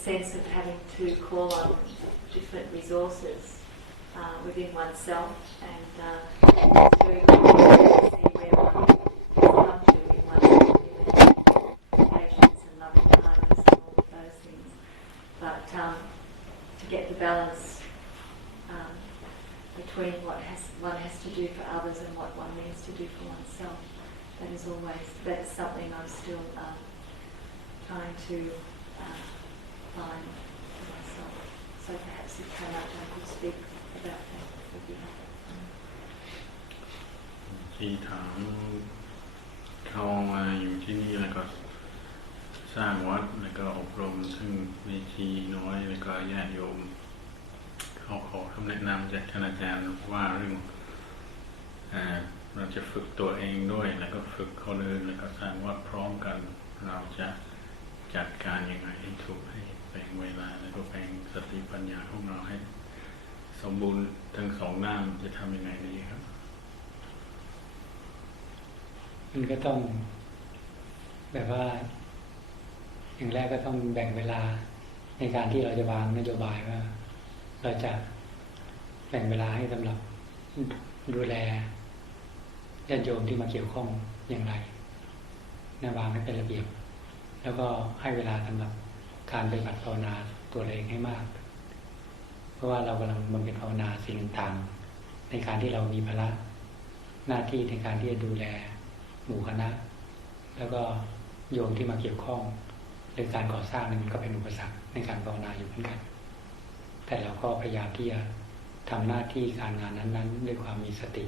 sense of having to call on different resources within oneself, and it's very good to see where one has come to in one's community, patience and loving kindness and all of those things. But to get the balance between what one has to do for others and what one needs to do for oneself, that is something I'm still trying to find for myself. So perhaps if I could speak about that, would be helpful. ที่ถามเข้ามาอยู่ที่นี่แล้วก็สร้างวัดแล้วก็อบรมซึ่งมีชีน้อยแล้วก็ญาติโยมเขาขอคำแนะนำจากท่านอาจารย์ว่าเรื่องเราจะฝึกตัวเองด้วยแล้วก็ฝึกคนอื่นแล้วก็สร้างวัดพร้อมกันเราจะจัดการยังไงให้ถูกให้แบ่งเวลาแล้วก็แบ่งสติปัญญาของเราให้สมบูรณ์ทั้งสองด้านจะทำยังไงดีครับมันก็ต้องแบบว่าอย่างแรกก็ต้องแบ่งเวลาในการที่เราจะวางนโยบายว่าเราจะแบ่งเวลาให้สำหรับดูแลญาติโยมที่มาเกี่ยวข้องอย่างไรวางให้เป็นระเบียบแล้วก็ให้เวลาสำหรับการปฏิบัติภาวนาตัวเองให้มากเพราะว่าเรากำลังบำเพ็ญภาวนาสิ่งต่างๆในการที่เรามีภาระหน้าที่ในการที่จะดูแลหมู่คณะแล้วก็โยมที่มาเกี่ยวข้องหรือการก่อสร้างนั้นก็เป็นอุปสรรคในการภาวนาอยู่เหมือนกันแต่เราก็พยายามที่จะทำหน้าที่การงานนั้นๆด้วยความมีสติ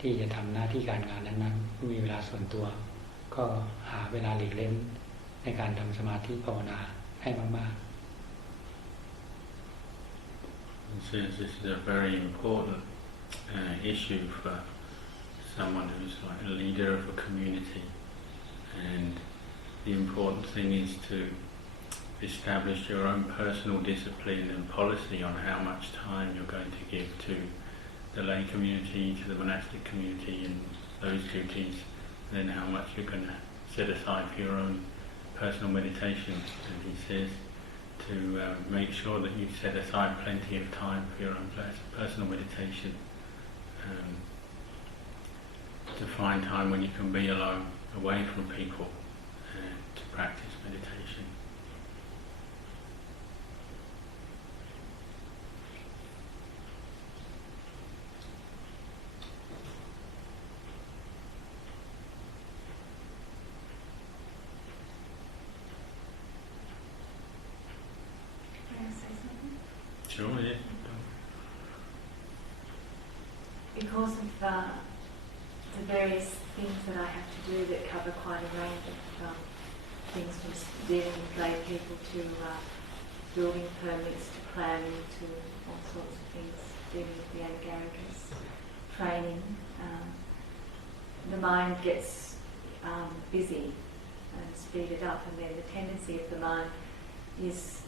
ที่จะทำหน้าที่การงานนั้นๆมีเวลาส่วนตัวก็หาเวลาหลีกเล่นในการทำสมาธิภาวนาให้มากๆ Since this is a very important issue for someone who's like a leader of a community, and the important thing is to establish your own personal discipline and policy on how much time you're going to give to the lay community, to the monastic community and those duties, and then how much you're going to set aside for your own personal meditation. And he says to make sure that you set aside plenty of time for your own personal meditation, to find time when you can be alone, away from people, and to practice meditation. Sure, yeah. Because of the various things that I have to do that cover quite a range of things, from dealing with lay people to building permits to planning to all sorts of things, dealing with the Anagarikas, training, the mind gets busy and speeded up, and then the tendency of the mind is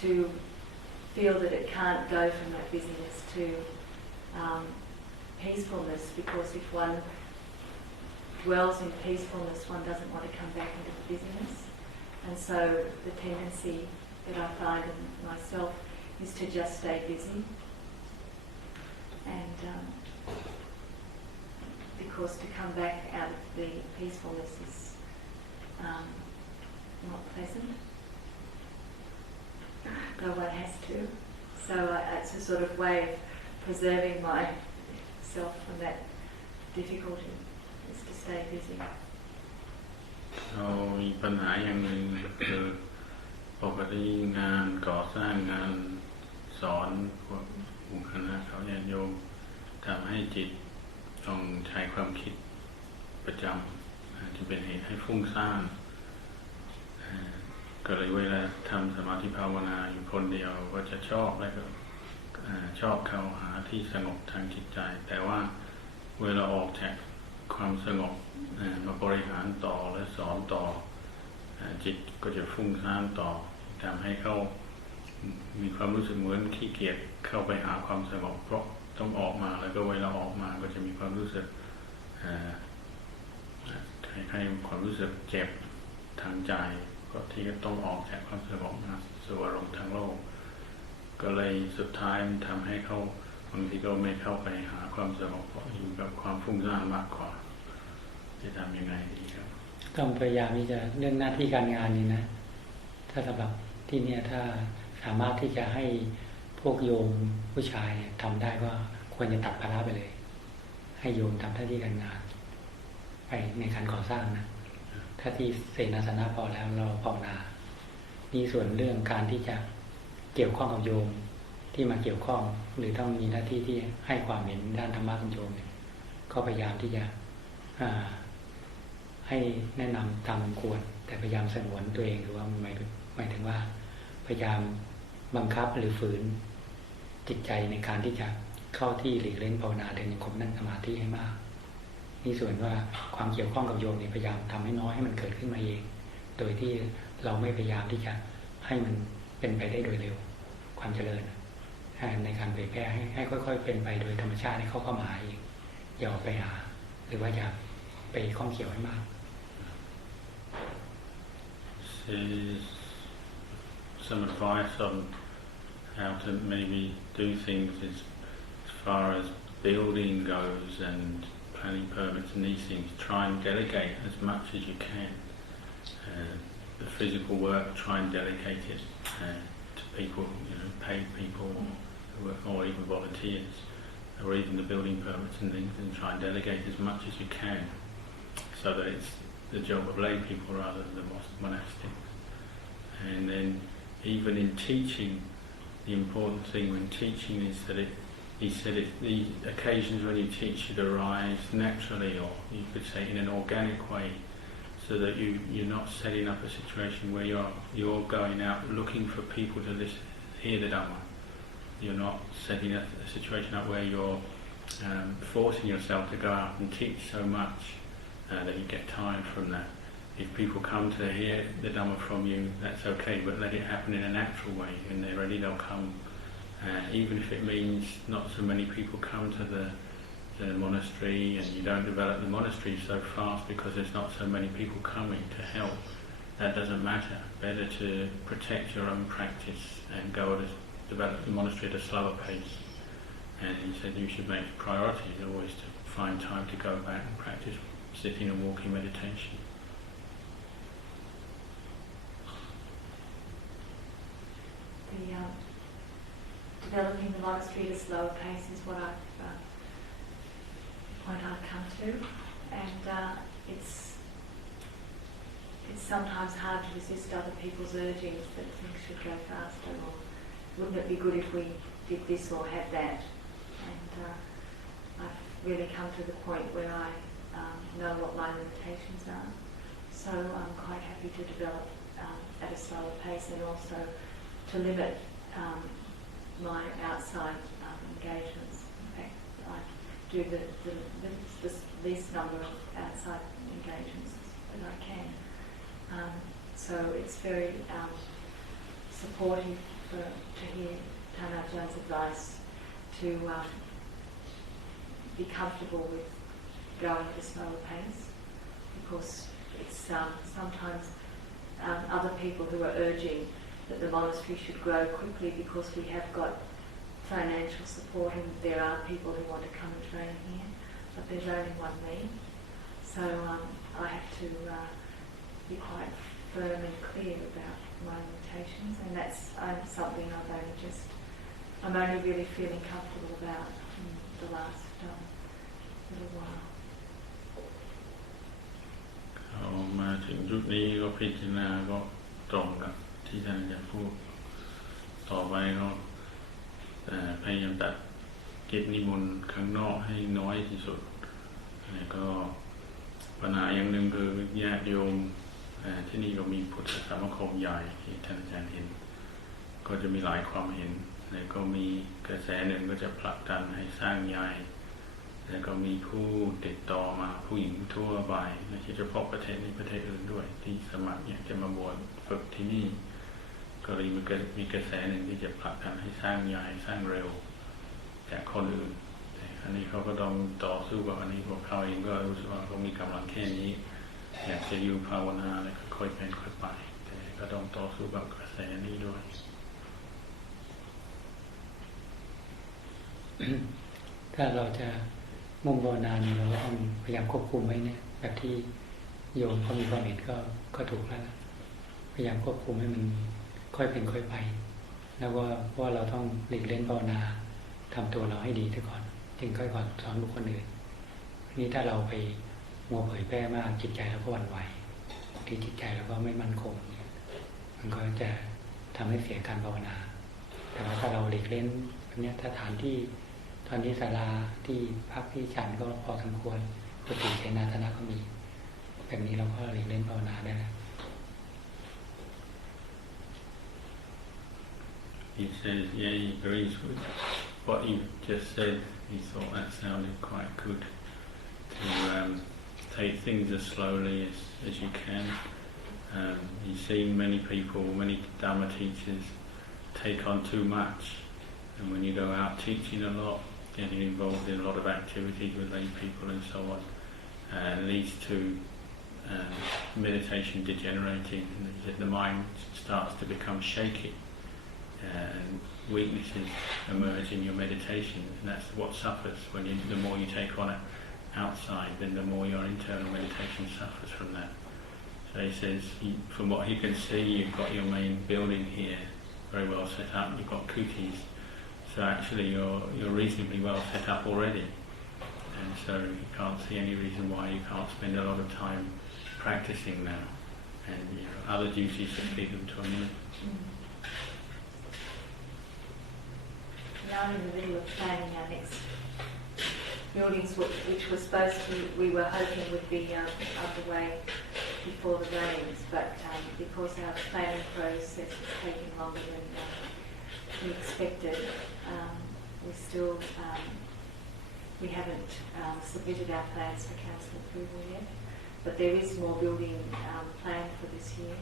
to feel that it can't go from that busyness to peacefulness, because if one dwells in peacefulness, one doesn't want to come back into the busyness. And so the tendency that I find in myself is to just stay busy. And because to come back out of the peacefulness is not pleasant. No one has to. So it's a sort of way of preserving myself from that difficulty, is to stay busy. เรามีปัญหาอย่างหนึ่งคือปกติงานก่อสร้างงานสอนพวกหมู่คณะเขาญาติโยมทำให้จิตต้องใช้ความคิดประจำที่เป็นเหตุให้ฟุ้งซ่านก็เลยเวลาทำสมาธิภาวนาอยู่คนเดียวก็จะชอบแล้วก็ชอบเข้าหาที่สงบทางจิตใจแต่ว่าเวลาออกจากความสงบมาบริหารต่อและสอนต่อจิตก็จะฟุ้งซ่านต่อทำให้เขามีความรู้สึกเหมือนขี้เกียจเข้าไปหาความสงบเพราะต้องออกมาแล้วก็เวลาออกมาก็จะมีความรู้สึกให้ความรู้สึกเจ็บท างใจก็ที่ต้องออกจากความสงบมาสู่อารมณ์ทางโลกก็เลยสุดท้ายมันทำให้เขาบางทีก็ไม่เข้าไปหาความสงบอยู่กับความฟุ้งซ่านมากกว่าจะทำยังไงดีครับต้องพยายามที่จะเรื่องหน้าที่การงานนี่นะถ้าสำหรับที่เนี่ยถ้าสามารถที่จะให้พวกโยมผู้ชายทำได้ก็ควรจะตัดภาระไปเลยให้โยมทำหน้าที่การงานไปในการก่อสร้างนะถ้าที่เสนาสนะพอแล้วเราภาวนานี่ส่วนเรื่องการที่จะเกี่ยวข้องกับโยมที่มาเกี่ยวข้องหรือต้องมีหน้าที่ที่ให้ความเห็นด้านธรรมะกับโยมเนี่ยก็พยายามที่จะให้แนะนำตามควรแต่พยายามสงวนตัวเองหรือว่าหมายถึงว่าพยายามบังคับหรือฝืนจิตใจในการที่จะเข้าที่หลีกเล่นภาวนาเดินยังคงนั่งสมาธิให้มากนี่ส่วนว่าความเกี่ยวข้องกับโยมเนี่ยพยายามทำให้น้อยให้มันเกิดขึ้นมาเองโดยที่เราไม่พยายามที่จะให้มันเป็นไปได้โดยเร็วความเจริญในการเผยแพร่ให้ค่อยๆเป็นไปโดยธรรมชาติให้เข้ามาเองอย่าออกไปหาหรือว่าอย่าไปข้องเกี่ยวให้มากSome advice on how to maybe do things as far as building goes and planning permits and these things. Try and delegate as much as you can. The physical work, try and delegate it to people, paid people, or even volunteers, or even the building permits and things, and try and delegate as much as you can, so that it's the job of lay people rather than the monastics. And then even in teaching, the important thing when teaching is that he said the occasions when you teach should arise naturally, or you could say in an organic way, so that you're not setting up a situation where you're going out looking for people to hear the Dhamma. You're not setting a situation up where you're forcing yourself to go out and teach so much that you get tired from that. If people come to hear the Dhamma from you, that's okay, but let it happen in a natural way. When they're ready, they'll come. Even if it means not so many people come to the monastery and you don't develop the monastery so fast because there's not so many people coming to help, that doesn't matter. Better to protect your own practice and develop the monastery at a slower pace. And he said you should make priorities always to find time to go back and practice sitting and walking meditation. Developing the monastery at a slower pace is what point I've come to, and it's sometimes hard to resist other people's urgings that things should go faster, or wouldn't it be good if we did this or had that? And I've really come to the point where I know what my limitations are, so I'm quite happy to develop at a slower pace and also to limit my outside engagements. In fact, I do the least number of outside engagements that I can. So it's very supportive to hear Ajahn Chah's advice to be comfortable with going at a slower pace, because it's sometimes other people who are urging that the monastery should grow quickly because we have got financial support and there are people who want to come and train here, but there's only one me. So I have to be quite firm and clear about my limitations, and that's something I'm only really feeling comfortable about in the last little while. เอามาถึงจุดนี้ก็พิจารณาก็ตรงกับที่ท่านจะพูดต่อไปก็พยายามตัดกิจนิมนต์ข้างนอกให้น้อยที่สุดแล้วก็ปัญหาอย่างหนึ่งคือญาติโยมที่นี่ก็มีพุทธสมาคมใหญ่ที่ท่านอาจารย์เห็นก็จะมีหลายความเห็นแล้วก็มีกระแสหนึ่งก็จะผลักดันให้สร้างใหญ่แล้วก็มีผู้ติดต่อมาผู้หญิงทั่วไปไม่ใช่เฉพาะประเทศนี้ประเทศอื่นด้วยที่สมัครอยากจะมาบวชฝึกที่นี่ก็เลยมีกระแสหนึ่งที่จะผลักดันให้สร้างใหญ่สร้างเร็วจากคนอื่นแต่อันนี้เขาก็ต้องต่อสู้กับอันนี้พวกเขาเองก็รู้สึกว่าเขามีกำลังแค่นี้ อยากจะอยู่ภาวนาอะไรก็ค่อยเป็นค่อยไปแต่ก็ต้องต่อสู้กับกระแสนี้ด้วย ถ้าเราจะมุ่งภาวนาเนี่ยเราก็ต้องพยายามควบคุมไว้เนี่ยแบบที่โยมเขามีความเห็นก็ถูกแล้วพยายามควบคุมให้มันค่อยเป็นค่อยไปแล้วก็เพราะว่าเราต้องหลีกเล่นภาวนาทำตัวเราให้ดีซะก่อนจึงค่อยสอนบุคคลอื่นนี้ถ้าเราไปมัวเผยแพร่มากจิตใจเราก็หวั่นไหวที่จิตใจเราก็ไม่มั่นคงมันก็จะทำให้เสียการภาวนาแต่ว่าถ้าเราหลีกเล่นแบบนี้สถานที่ตอนนี้ศาลาที่พักที่ฉันก็พอสมควรกุฏิเสนาสนะก็มีแบบนี้เราก็หลีกเล่นภาวนาได้แล้ว He says, yeah, he agrees with what you just said. He thought that sounded quite good to take things as slowly as you can. He's seen many people, many Dhamma teachers take on too much, and when you go out teaching a lot, getting involved in a lot of activities with lay people and so on, leads to meditation degenerating. The mind starts to become shaky. And weaknesses emerge in your meditation, and that's what suffers when the more you take on it outside, then the more your internal meditation suffers from that. So he says, from what he can see, you've got your main building here very well set up, you've got kutis, so actually you're reasonably well set up already, and so you can't see any reason why you can't spend a lot of time practicing now, and other duties just leave them to a minute. Now in the middle of planning our next buildings, which was supposed to, we were hoping would be underway before the rains, but because our planning process was taking longer than we expected, we haven't submitted our plans for council approval yet. But there is more building planned for this year.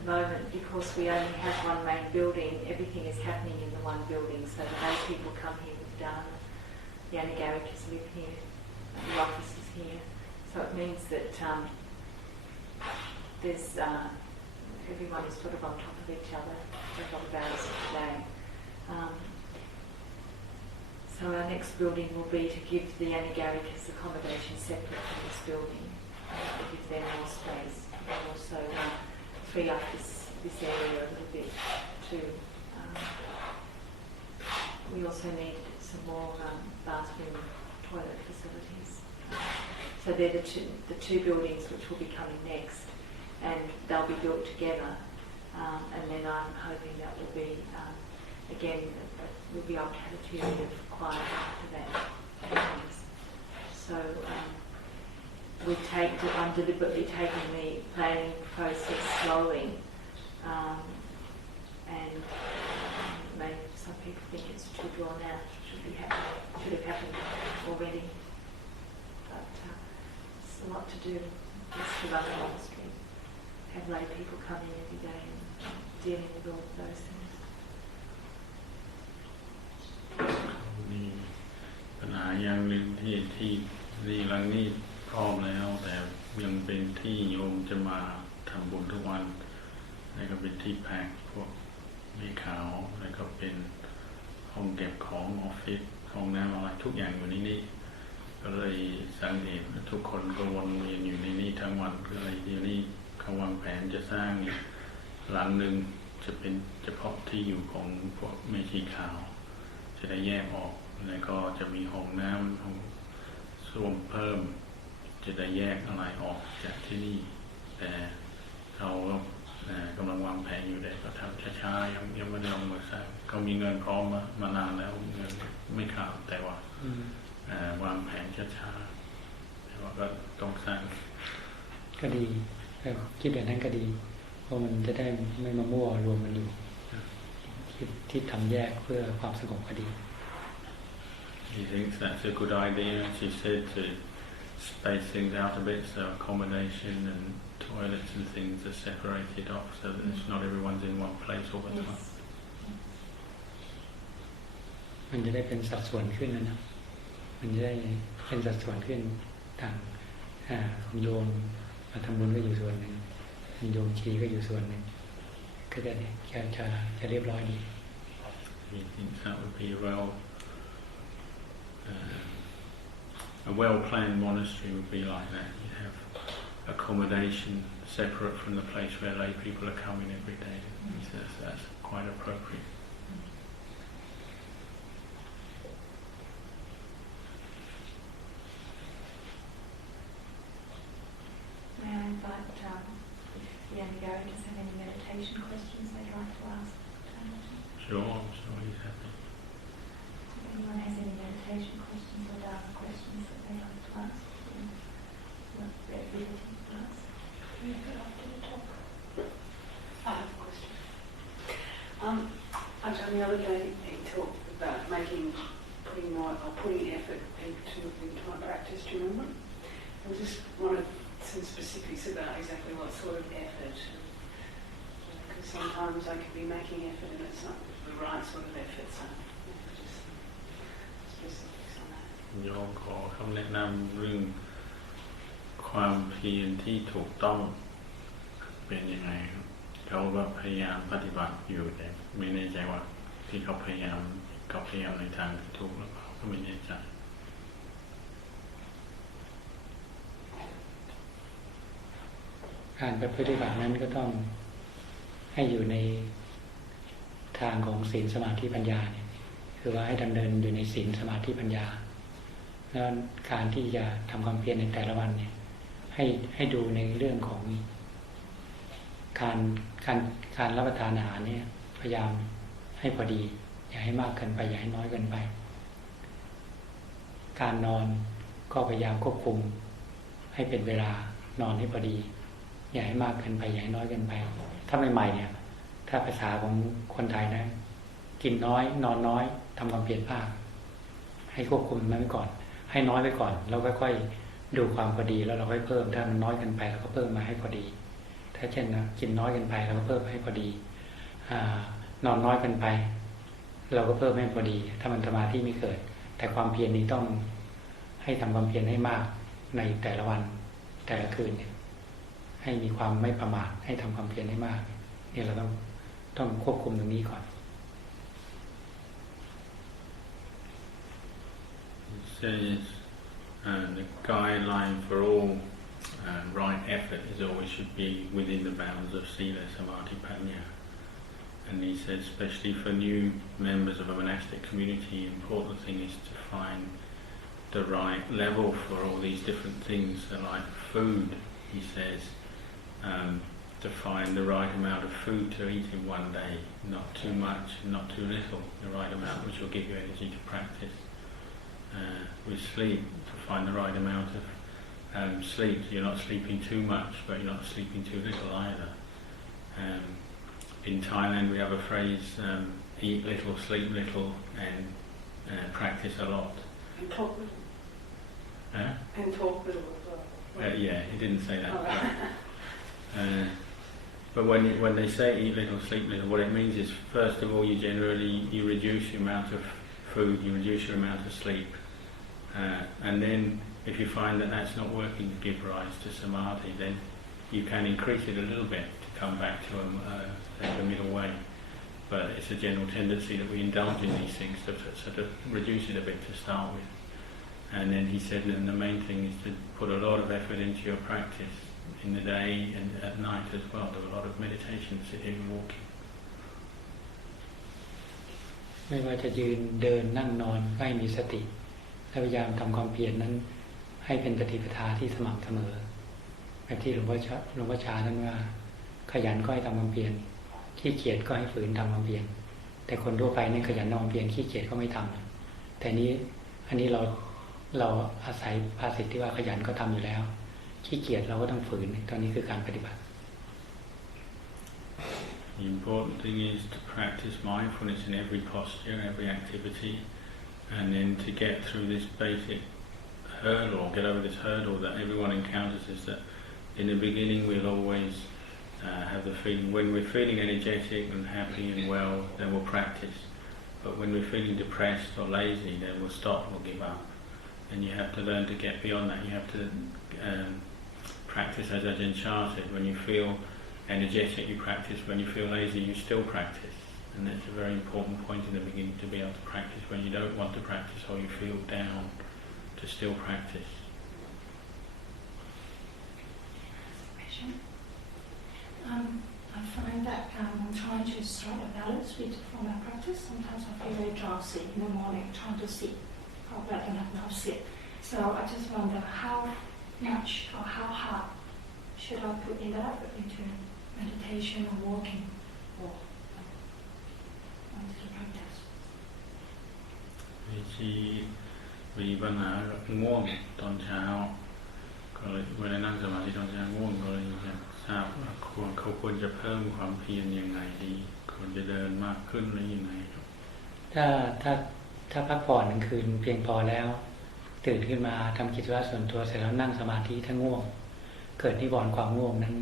At the moment, because we only have one main building, everything is happening in the one building. So the lay people come here with Dhamma, the Anagarikas live here, the office is here. So it means that there's everyone is sort of on top of each other for a lot of hours of the day. So our next building will be to give the Anagarikas accommodation separate from this building, to give them more space, and also free up this area a little bit too. We also need some more bathroom, toilet facilities. So they're the two buildings which will be coming next, and they'll be built together. And then I'm hoping that will be again we'll be able to have a period of quiet after that. So. I'm deliberately taking the planning process slowly, and maybe some people think it's too drawn out. Should have happened already, but it's a lot to do just to run the monastery, have lay people coming every day and dealing with all of those things. มีปัญหาอย่างหนึ่งที่หลังนี้พร้อมแล้วแต่ยังเป็นที่โยมจะมาทำบุญทุกวันแล้วก็เป็นที่พักพวกไม่ขาวแล้วก็เป็นห้องเก็บของออฟฟิศห้องน้ำอะไรทุกอย่างอยู่นี่ก็เลยสังเกตทุกคนก็วนเวียนอยู่ในนี้ทั้งวันก็เลยเดี๋ยวนี้เขาวางแผนจะสร้างหลังหนึ่งจะเป็นเฉพาะที่อยู่ของพวกไม่ชีขาวจะได้แยกออกแล้วก็จะมีห้องน้ำห้องส้วมเพิ่มจะได้แยกอะไรออกจากที่นี่แต่เขากำลังวางแผนอยู่แต่ก็ทำช้าๆยังไม่ได้ลงมือสร้างเขามีเงินพร้อมมานานแล้วเงินไม่ขาดแต่ว่าวางแผนช้าๆแต่ว่าก็ต้องสร้างก็ดีคิดแบบนั้นก็ดีเพราะมันจะได้ไม่มามั่วรวมมันอยู่คิดที่ทำแยกเพื่อความสงบก็ดี He thinks that's a good idea. She said to space things out a bit so accommodation and toilets and things are separated off so that it's not everyone's in one place all the time. มันจะได้เป็นสัดส่วนขึ้นนะมันจะได้เป็นสัดส่วนขึ้น ต่างของโยมมาทำบุญก็อยู่ส่วนหนึ่งโยมชีก็อยู่ส่วนหนึ่งก็จะเรียบร้อยดี We think that would be a well-planned monastery would be like that. You have accommodation separate from the place where lay people are coming every day. So that's quite appropriate. May I invite if the Amigaras have any meditation questions they'd like to ask? Sure, I'm sure he's happy. If anyone has any meditation questions or Dhamma questions that they'd like to ask, what they're visiting to us, we go after the talk. I have a question. Ajahn, the other day he talked about putting effort into my practice. Do you remember? I just wanted some specifics about exactly what sort of effort. Because sometimes I could be making effort and it's not the right sort of effort. So just specifics on that. โยมขอคำแนะนำเรื่องความเพียรที่ถูกต้องเป็นยังไงครับเขาก็พยายามปฏิบัติอยู่แต่ไม่แน่ใจว่าที่เขาพยายามในทางที่ถูกหรือเปล่าก็ไม่แน่ใจ การปฏิบัตินั้นก็ต้องให้อยู่ในทางของศีลสมาธิปัญญาเนี่ยคือว่าให้ดำเนินอยู่ในศีลสมาธิปัญญาแล้วการที่จะทำความเพียรในแต่ละวันเนี่ยให้ดูในเรื่องของการรับประทานอาหารเนี่ยพยายามให้พอดีอย่าให้มากเกินไปอย่าให้น้อยเกินไปการนอนก็พยายามควบคุมให้เป็นเวลานอนให้พอดีอย่าให้มากเกินไปอย่าให้น้อยเกินไปถ้าใหม่ๆเนี่ยถ้าภาษาของคนไทยนะกินน้อยนอนน้อยทำความเพียรมากให้ควบคุมมันไว้ก่อนให้น้อยไว้ก่อนแล้วค่อยๆดูความพอดีแล้วเราค่อยเพิ่มถ้ามันน้อยเกินไปเราก็เพิ่มมาให้พอดีถ้าเช่นนะกินน้อยเกินไปเราก็เพิ่มให้พอดีนอนน้อยเกินไปเราก็เพิ่มให้พอดีถ้ามันสมาธิไม่เกิดแต่ความเพียรนี้ต้องให้ทำความเพียรให้มากในแต่ละวันแต่ละคืนเนี่ยให้มีความไม่ประมาทให้ทำความเพียรให้มากนี่เราต้องควบคุมตรงนี้ก่อน It says the guideline for all right effort is always should be within the bounds of sila, samadhi, panya. And he says, especially for new members of a monastic community, the important thing is to find the right level for all these different things. So like food, he says, to find the right amount of food to eat in one day, not too much, not too little, the right amount which will give you energy to practice. With sleep, to find the right amount of sleep, so you're not sleeping too much, but you're not sleeping too little either. In Thailand we have a phrase, eat little, sleep little, and practice a lot. And talk little. Huh? And talk little as well. Yeah, he didn't say that. But when they say eat little, sleep little, what it means is, first of all, you reduce your amount of food, you reduce your amount of sleep, and then if you find that that's not working to give rise to samadhi, then you can increase it a little bit to come back to a middle way. But it's a general tendency that we indulge in these things to sort of reduce it a bit to start with. And then he said that the main thing is to put a lot of effort into your practice in the day and at night as well. Do a lot of meditation, sitting and walking. ไม่ว่าจะยืนเดินนั่งนอนก็ให้มีสติและพยายามทำความเพียรนั้นให้เป็นปฏิปทาที่สม่ำเสมอแบบที่หลวงพ่อชาท่านว่าขยันก็ให้ทำความเพียรขี้เกียจก็ให้ฝืนทำความเพียรแต่คนทั่วไปนี่ขยันทำความเพียรขี้เกียจก็ไม่ทำแต่อันนี้เราอาศัยภาษิตที่ว่าขยันก็ทำอยู่แล้วขี้เกียจเราก็ต้องฝืนตอนนี้คือการปฏิบัติ The important thing is to practice mindfulness in every posture, every activity, and then to get through this basic hurdle, get over this hurdle that everyone encounters, is that in the beginning we'll always have the feeling, when we're feeling energetic and happy and well, then we'll practice. But when we're feeling depressed or lazy, then we'll stop, we'll give up. and you have to learn to get beyond that. You have to practice, as Ajahn Chah said, when you feel energetic you practice, when you feel lazy you still practice. And that's a very important point in the beginning, to be able to practice when you don't want to practice or you feel down, to still practice. I find that I'm trying to strike a balance for my practice. Sometimes I feel very drowsy in the morning, trying to sit, but I don't have enough sit. So I just wonder how much or how hard should I put in the effort into meditation or walking or into practice. มีปัญหาง่วงตอนเช้าก็เลยเวลานั่งสมาธิตอนเช้าง่วงก็เลยอยากทราบว่าเขาควรจะเพิ่มความเพียรยังไงดีควรจะเดินมากขึ้นหรือยังไงครับถ้าพักผ่อนกลางคืนเพียงพอแล้วตื่นขึ้นมาทำกิจวัตรส่วนตัวเสร็จแล้วนั่งสมาธิถ้าง่วงเกิดนิวรณ์ความง่วงนั้น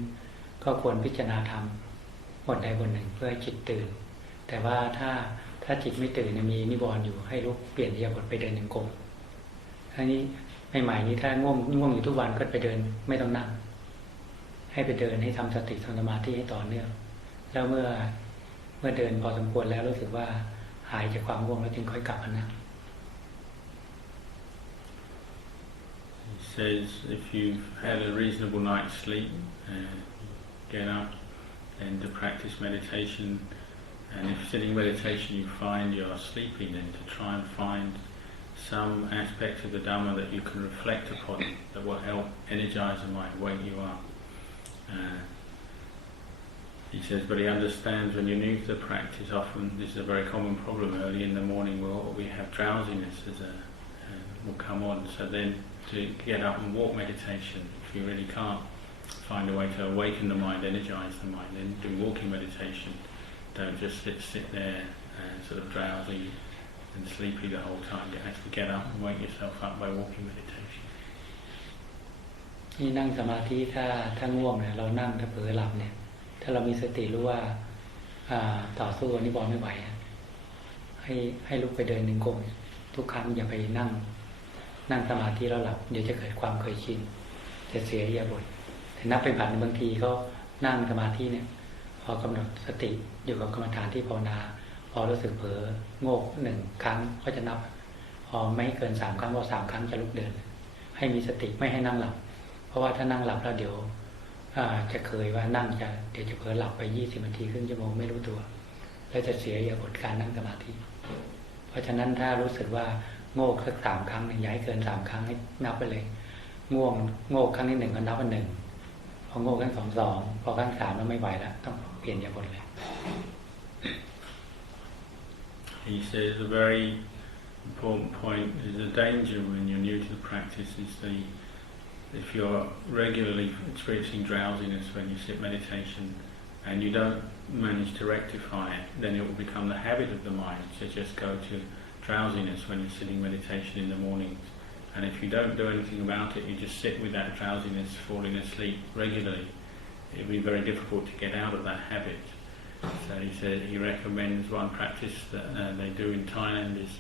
ก็ควรพิจารณาทำบทใดบทหนึ่งเพื่อให้จิตตื่นแต่ว่าถ้าจิตไม่ตื่นมีนิวรณ์อยู่ให้ลุกเปลี่ยนอิริยาบถไปเดินจงกรมอันนี้ใหม่ๆนี้ถ้าง่วงอยู่ทุกวันก็ไปเดินไม่ต้องนั่งให้ไปเดินให้ทำสติทำสมาธิให้ต่อเนื่องแล้วเมื่อเดินพอสมควรแล้วรู้สึกว่าหายจากความง่วงแล้วจึงค่อยกลับมานั่ง He says if you've had a reasonable night's sleep, get up and to practice meditation, and if sitting meditation you find you're sleeping, then to try and find some aspects of the Dhamma that you can reflect upon that will help energize the mind, wake you up. He says, but he understands when you're new to the practice, often this is a very common problem early in the morning where we have drowsiness will come on. So then to get up and walk meditation, if you really can't find a way to awaken the mind, energize the mind, then do walking meditation. Don't just sit there sort of drowsy and sleepy the whole time. You have to get up and wake yourself up by walking meditation. นี่นั่งสมาธิถ้าง่วงเนี่ยเรานั่งถ้าเผลอหลับเนี่ยถ้าเรามีสติรู้ว่าต่อสู้นิวรณ์ไม่ไหวให้ลุกไปเดินจงกรมทุกครั้งอย่าไปนั่งสมาธิแล้วหลับเดี๋ยวจะเกิดความเคยชินจะเสียอิริยาบถแต่นับเป็นผันบางทีก็นั่งสมาธิเนี่ยพอกำหนดสติอยู่กับกรรมฐานที่ภาวนาพอรู้สึกเผลอโงก1 ครั้งก็จะนับพอไม่เกิน3 ครั้งพอ3 ครั้งจะลุกเดินให้มีสติไม่ให้นั่งหลับเพราะว่าถ้านั่งหลับแล้วเดี๋ยวจะเคยว่านั่งเดี๋ยวจะเผลอหลับไป20 นาทีครึ่งชั่วโมงไม่รู้ตัวแล้วจะเสียอิริยาบถการนั่งสมาธิเพราะฉะนั้นถ้ารู้สึกว่าโงกสัก3 ครั้งอย่าให้เกิน3 ครั้งให้นับไปเลยโงกครั้งที่1ก็นับว่า1พอโงกครั้ง2พอครั้ง3แล้วไม่ไหวแล้วต้องเปลี่ยนอิริยาบถเลย He says a very important point is the danger when you're new to the practice is if you're regularly experiencing drowsiness when you sit meditation and you don't manage to rectify it, then it will become the habit of the mind to just go to drowsiness when you're sitting meditation in the mornings. And if you don't do anything about it, you just sit with that drowsiness, falling asleep regularly, it will be very difficult to get out of that habit. So he said he recommends one practice that they do in Thailand is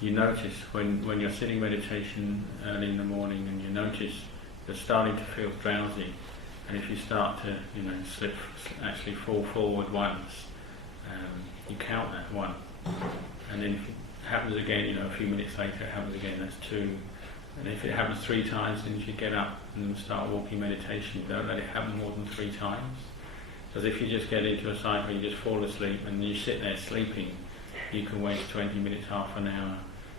you notice when you're sitting meditation early in the morning and you notice you're starting to feel drowsy, and if you start to actually fall forward once, you count that 1, and then if it happens again, a few minutes later it happens again, that's 2, and if it happens 3 times, then you should get up and start walking meditation. Don't let it happen more than 3 times, because if you just get into a cycle, you just fall asleep and you sit there sleeping, you can waste 20 minutes, half an hour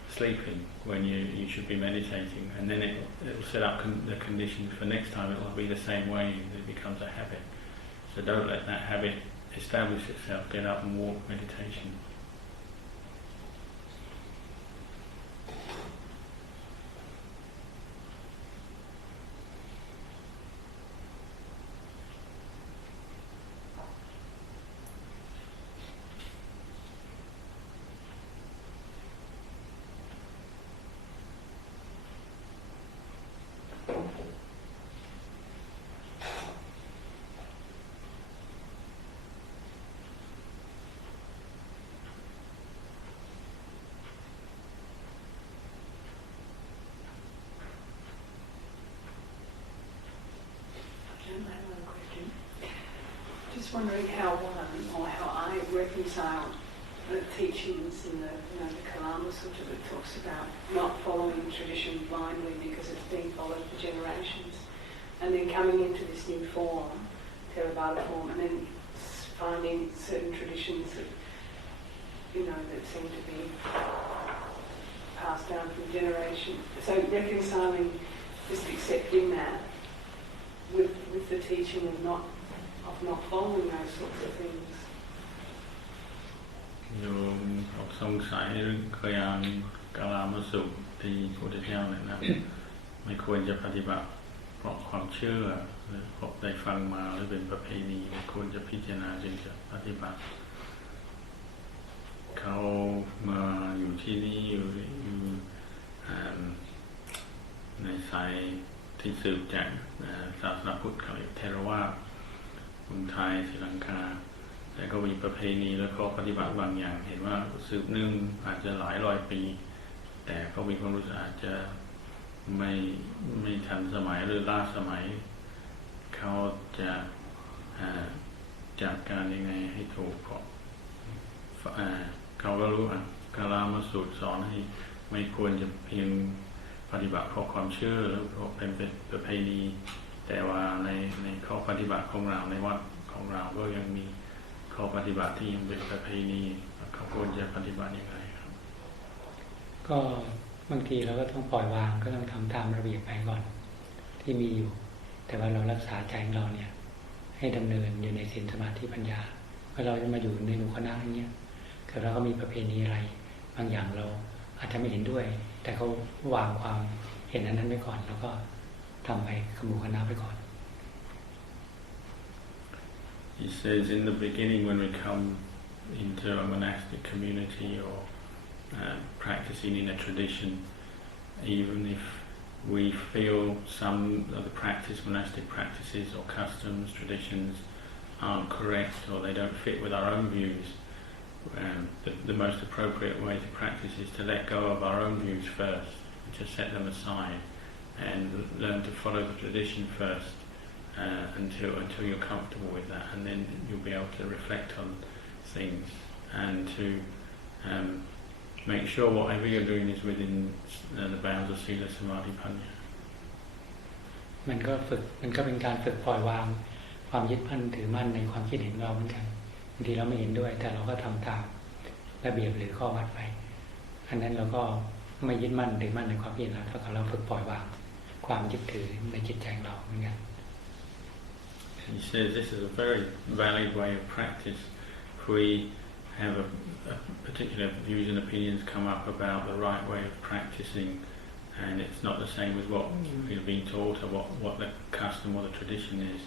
sleeping when you should be meditating, and then it will set up the conditions for next time. It will be the same way. It becomes a habit. So don't let that habit establish itself. Get up and walk meditation. just wondering how I reconcile the teachings in the Kalama Sutta that talks about not following tradition blindly because it's been followed for generations, and then coming into this new form, Theravada form, and then finding certain traditions that that seem to be passed down from generation. So reconciling, just accepting that with the teaching of not following those sorts of things. โยมสงสัยเรื่องเคยอ่านกาลามสูตรที่พระพุทธเจ้าเนี่ยนะ ไม่ควรจะปฏิบัติเพราะความเชื่อหรือเพราะได้ฟังมาหรือเป็นประเพณีไม่ควรจะพิจารณาจึงจะปฏิบัติเขามาอยู่ที่นี่อยู่ในสายที่สืบจากศาสนาพุทธเขาเรียกเทรวาสคนไทยศรีลังกาแต่ก็มีประเพณีและข้อปฏิบัติบางอย่างเห็นว่าสืบเนื่องอาจจะหลายร้อยปีแต่ก็มีความรู้สึกอาจจะไม่ทันสมัยหรือล้าสมัยเขาจะจัดการยังไงให้ถูกเพราะเขาก็รู้กาลามสูตรสอนให้ไม่ควรจะเพียงปฏิบัติเพราะความเชื่อหรือเพราะเป็นประเพณีแต่ว่าในข้อปฏิบัติของเราในวัดของเราก็ยังมีข้อปฏิบัติที่ยังเป็นประเพณีเขาควรจะปฏิบัติยังไงครับก็บางทีเราก็ต้องปล่อยวางก็ต้องทำตามระเบียบไปก่อนที่มีอยู่แต่ว่าเรารักษาใจของเราเนี่ยให้ดำเนินอยู่ในศีลสมาธิปัญญาเมื่อเราจะมาอยู่ในหมู่คณะอย่างเงี้ยแต่เราก็มีประเพณีอะไรบางอย่างเราอาจจะไม่เห็นด้วยแต่เขาวางความเห็นนั้นไว้ก่อนแล้วก็ทำไปกับหมู่คณะไปก่อน He says in the beginning when we come into a monastic community or practicing in a tradition, even if we feel some of the monastic practices or customs, traditions aren't correct or they don't fit with our own views, the most appropriate way to practice is to let go of our own views first, to set them aside and learn to follow the tradition first until you're comfortable with that, and then you'll be able to reflect on things and to make sure whatever you're doing is within the bounds of Sila Samadhi Panya. มันก็เป็นการฝึกปล่อยวางความยึดมั่นถือมั่นในความคิดเห็นเราเหมือนกันบางทีเราไม่เห็นด้วยแต่เราก็ทำตามระเบียบหรือข้อวัดไปอันนั้นเราก็ไม่ยึดมั่นถือมั่นในความคิดเราเท่ากับเราฝึกปล่อยวางความยึดถือในจิตใจของเราเหมือนกัน He says this is a very valid way of practice. If we have a particular views and opinions come up about the right way of practicing, and it's not the same with what we've been taught or what the custom or the tradition is,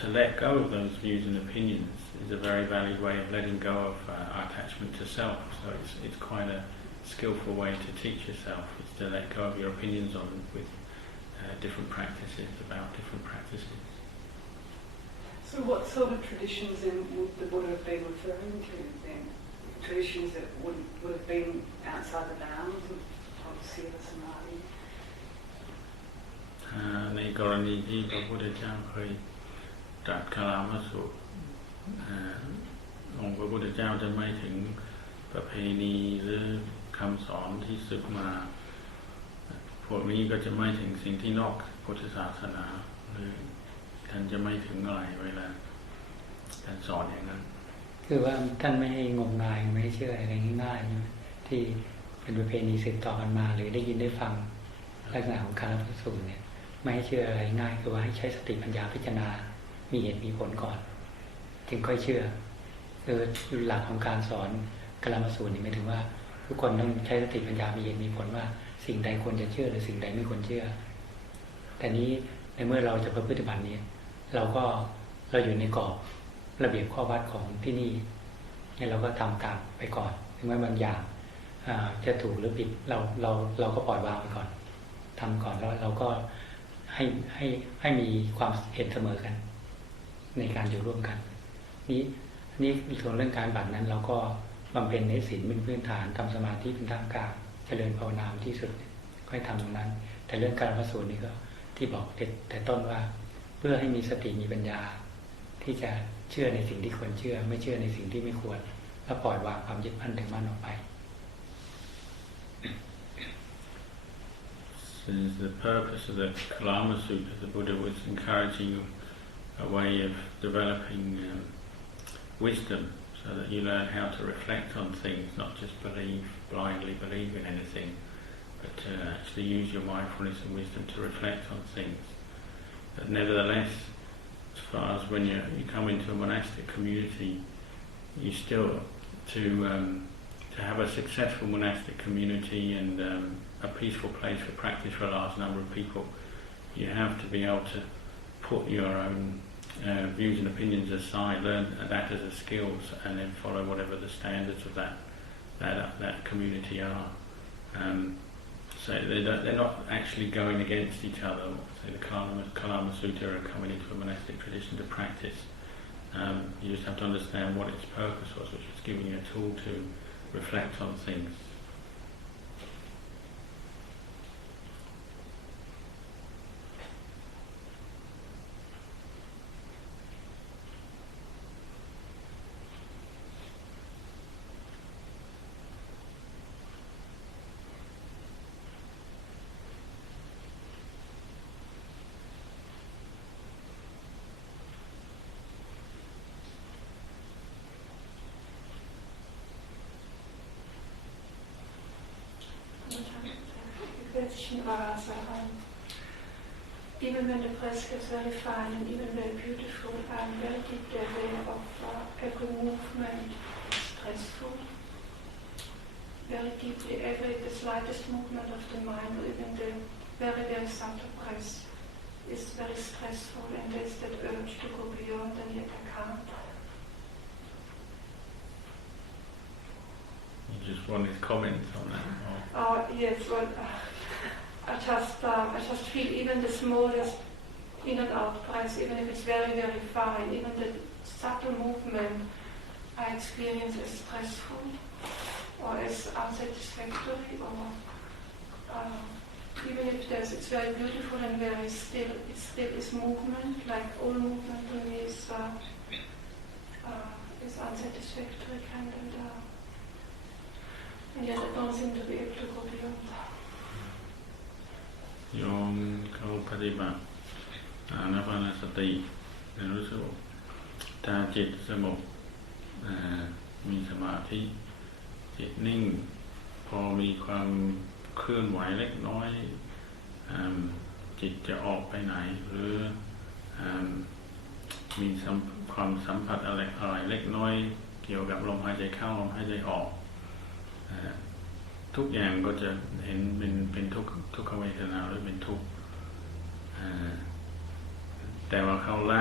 to let go of those views and opinions is a very valid way of letting go of our attachment to self. So it's quite a skillful way to teach yourself, is to let go of your opinions on with different practices, about different practices. So what sort of traditions then would the Buddha have been referring to then? Traditions that would have been outside the bounds of Sila Samadhi? ในกรณีที่พระพุทธเจ้าเคยตรัสคารามสูตรองค์พระพุทธเจ้าจะไม่ถึงประเพณีหรือคำสอนที่สืบมาพวกนี้ก็จะไม่ถึงสิ่งที่นอกพุทธศาสนาหรือท่านจะไม่ถึงอะไรเวลาท่านสอนอย่างนั้นคือว่าท่านไม่ให้งมงายไม่ให้เชื่ออะไรง่ายๆที่เป็นประเพณีสืบต่อกันมาหรือได้ยินได้ฟังลักษณะของการรับสูตรเนี่ยไม่ให้เชื่ออะไรง่ายคือว่าให้ใช้สติปัญญาพิจารณามีเหตุมีผลก่อนจึงค่อยเชื่อคือหลักของการสอนกลามสูตรนี่หมายถึงว่าทุกคนต้องใช้สติปัญญามีเหตุมีผลว่าสิ่งใดควรจะเชื่อหรือสิ่งใดไม่ควรเชื่อแต่นี้ในเมื่อเราจะประพฤติบัตินี้เราอยู่ในกรอบระเบียบข้อวัดของที่นี่เราก็ทำตามไปก่อนถึงแม้บางอย่างจะถูกหรือผิดเราก็ปล่อยวางไปก่อนทำก่อนแล้วเราก็ให้มีความเห็นเสมอกันในการอยู่ร่วมกันนี่ส่วนเรื่องการบัตรนั้นเราก็บำเพ็ญในศีลเป็นพื้นฐานทำสมาธิเป็นทางการเจริญภาวนาที่สุดค่อยทำตรงนั้นแต่เรื่องการพระสูตรนี่ก็ที่บอกแต่ต้นว่าเพื่อให้มีสติมีปัญญา ที่จะเชื่อในสิ่งที่ควรเชื่อไม่เชื่อในสิ่งที่ไม่ควรแล้วปล่อยวางความยึดมั่นถือมั่นออกไป Since the purpose of the Kalama Sutta, the Buddha was encouraging a way of developing wisdom, so that you learn how to reflect on things, not just blindly believe in anything, but to actually use your mindfulness and wisdom to reflect on things. But nevertheless, as far as when you come into a monastic community, you still to have a successful monastic community and a peaceful place for practice for a large number of people, you have to be able to put your own views and opinions aside, learn that as a skill, and then follow whatever the standards of that community are. So they're not actually going against each other. Say the Kalama Sutta are coming into a monastic tradition to practice. You just have to understand what its purpose was, which was giving you a tool to reflect on things. Even when the breath is very fine and even very beautiful, I'm very deeply aware of every movement is stressful. Very deeply, the slightest movement of the mind, or even the very, very subtle breath, is very stressful, and there's that urge to go beyond, and yet I can't. You just wanted comments on that? Oh yes, well, I just feel even the smallest in and out breath, even if it's very, very fine, even the subtle movement I experience as stressful or as unsatisfactory, or even if it's very beautiful and very still, it still is movement, like all movement to me is unsatisfactory kind, and yet I don't seem to be able to go beyond that. โยมเขาปฏิบัติอานาปานสติรู้สึกถ้าจิตสงบมีสมาธิจิตนิ่งพอมีความเคลื่อนไหวเล็กน้อยจิตจะออกไปไหนหรือมีความสัมผัสอะไรเล็กน้อยเกี่ยวกับลมหายใจเข้าลมหายใจออกทุกอย่างก็จะเห็นเป็นทุกขเวทนาหรือเป็นทุกข์แต่ว่าเขาละ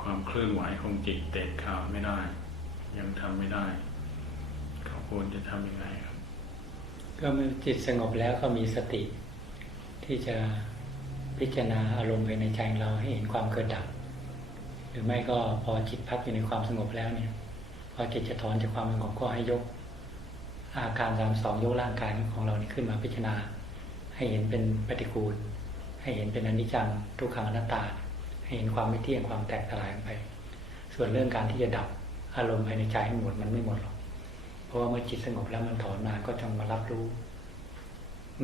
ความเคลื่อนไหวของจิตเด็ดขาดไม่ได้ยังทำไม่ได้เขาควรจะทำยังไงครับก็เมื่อจิตสงบแล้วก็มีสติที่จะพิจารณาอารมณ์ภายในใจเราให้เห็นความเกิดดับหรือไม่ก็พอจิตพักอยู่ในความสงบแล้วเนี่ยพอจิตจะถอนจากความสงบก็ให้ยกอาการ32ยกร่างกายของเรานี่ขึ้นมาพิจารณาให้เห็นเป็นปฏิกูลให้เห็นเป็นอนิจจังทุกขังอนัตตาให้เห็นความไม่เที่ยงความแตกสลายไปส่วนเรื่องการที่จะดับอารมณ์ภายในใจให้หมดมันไม่หมดหรอกเพราะว่าเมื่อจิตสงบแล้วมันถอนมาก็จะมารับรู้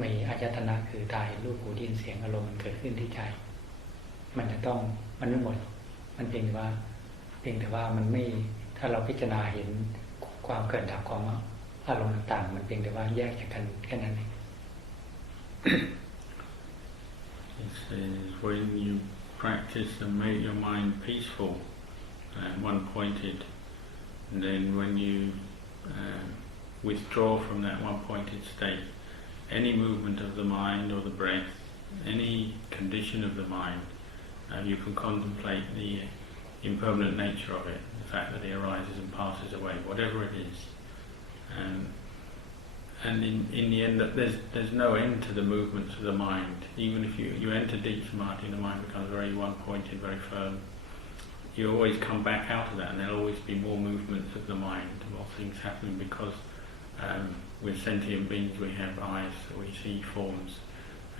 มีอายตนะคือตาเห็นรูปหูได้ยินเสียงอารมณ์มันเกิดขึ้นที่ใจมันจะต้องมันไม่หมดมันเพียงแต่ว่ามันไม่ถ้าเราพิจารณาเห็นความเกิดดับของอารมณ์ต่างๆมันเพียงแต่ว่าแยกจากกันแค่นั้นเอง It says when you practice and make your mind peaceful and one-pointed, and then when you withdraw from that one-pointed state, any movement of the mind or the breath, any condition of the mind, you can contemplate the impermanent nature of it, the fact that it arises and passes away, whatever it is. And in the end, there's no end to the movements of the mind. Even if you enter deep samadhi, the mind becomes very one-pointed, very firm. You always come back out of that, and there'll always be more movements of the mind, more things happening, because we're sentient beings. We have eyes, so we see forms,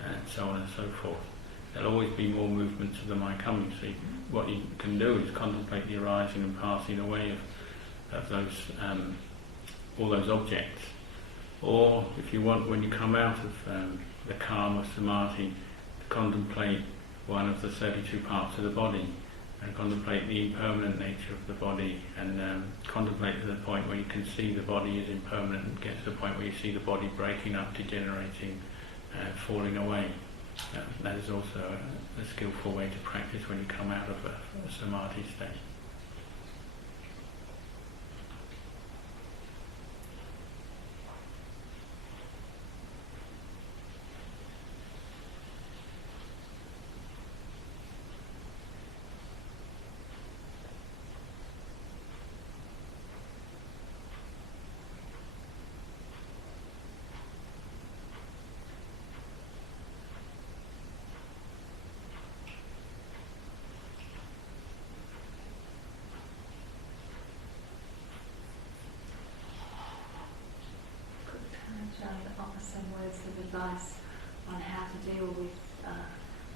and so on and so forth. there'll always be more movements of the mind coming. So what you can do is contemplate the arising and passing away of those all those objects. Or if you want, when you come out of the calm of samadhi, to contemplate one of the 32 parts of the body, and contemplate the impermanent nature of the body, and contemplate to the point where you can see the body is impermanent, and get to the point where you see the body breaking up, degenerating, falling away. That is also a skillful way to practice when you come out of a samadhi state. Offer some words of advice on how to deal with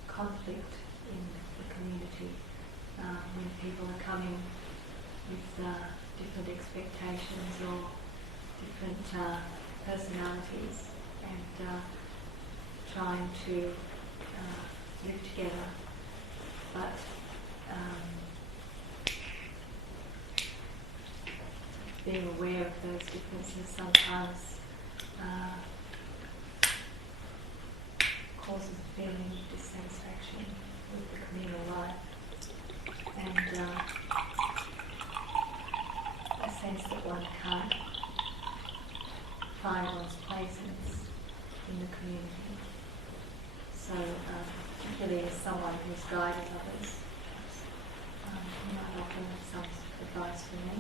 conflict in the community when people are coming with different expectations or different personalities and trying to live together, but being aware of those differences sometimes causes a feeling of dissatisfaction with the communal life and a sense that one can't find one's place in the community. So particularly as someone who's guided others, you might offer some advice for me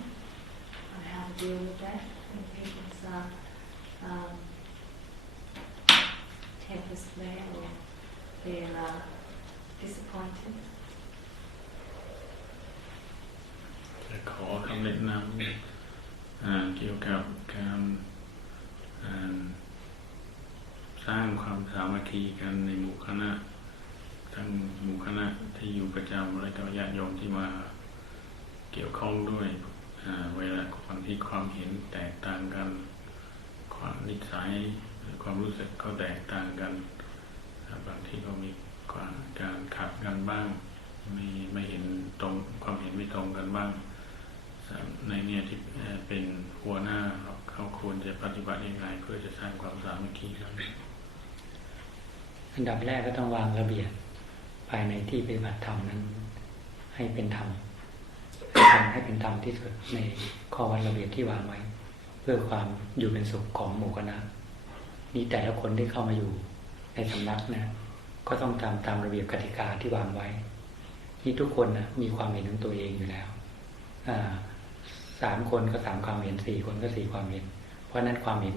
on how to deal with that when people's tempers flare or they're disappointed. จะขอคำแนะนำเกี่ยวกับการสร้างความสามัคคีกันในหมู่คณะทั้งหมู่คณะที่อยู่ประจำและก็ญาติโยมที่มาเกี่ยวข้องด้วยเวลาความที่ความเห็นแตกต่างกันความนิสัยความรู้สึกก็แตกต่างกันบางทีก็มีการขัดกันบ้างไม่เห็นตรงความเห็นไม่ตรงกันบ้างในเนี่ยที่เป็นหัวหน้าเขาควรจะปฏิบัติยังไงเพื่อจะสร้างความสามัคคีกันอันดับแรกก็ต้องวางระเบียบภายในที่ปฏิบัติธรรมนั้นให้เป็นธรรมให้เป็นธรรมที่สุดในข้อวัดระเบียบที่วางไว้เพื่อความอยู่เป็นสุขของหมู่คณะนี้แต่ละคนที่เข้ามาอยู่ในสำนักนะก็ต้องตามระเบียบกติกาที่วางไว้ที่ทุกคนนะมีความเห็นของตัวเองอยู่แล้ว3 คนก็3 ความเห็น4 คนก็4 ความเห็นเพราะนั้นความเห็น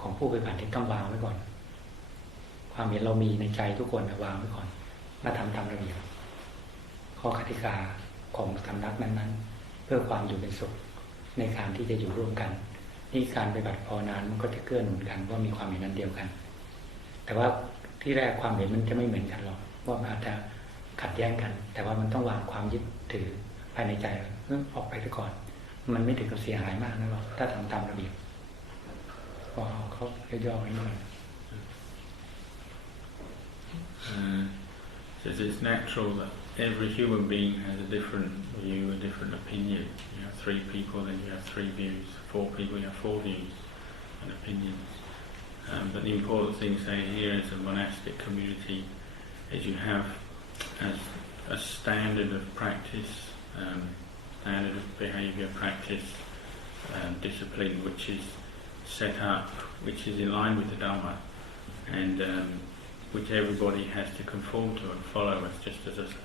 ของผู้ปฏิบัติที่ต้องวางไว้ก่อนความเห็นเรามีในใจทุกคนวางไว้ก่อนมาทำตามระเบียบข้อกติกาของสำนักนั้นๆเพื่อความอยู่เป็นสุขในการที่จะอยู่ร่วมกันนี่การปฏิบัติภาวนามันก็จะเกื้อหนุนกันว่ามีความเห็นนั้นเดียวกันแต่ว่าที่แรกความเห็นมันจะไม่เหมือนกันหรอกว่ามันอาจจะขัดแย้งกันแต่ว่ามันต้องวางความยึดถือภายในใจออกไปซะก่อนมันไม่ถึงกับเสียหายมากนะหรอกถ้าทำตามระเบียบก็เขาย่อๆไว้หน่อย So it's natural that every human being has a different view, a different opinion. You have 3 people, then you have 3 views. 4 people, you have 4 views and opinions. But the important thing, say, here as a monastic community, is you have as a standard of practice, standard of behaviour, practice, discipline, which is set up, which is in line with the Dhamma, and which everybody has to conform to and follow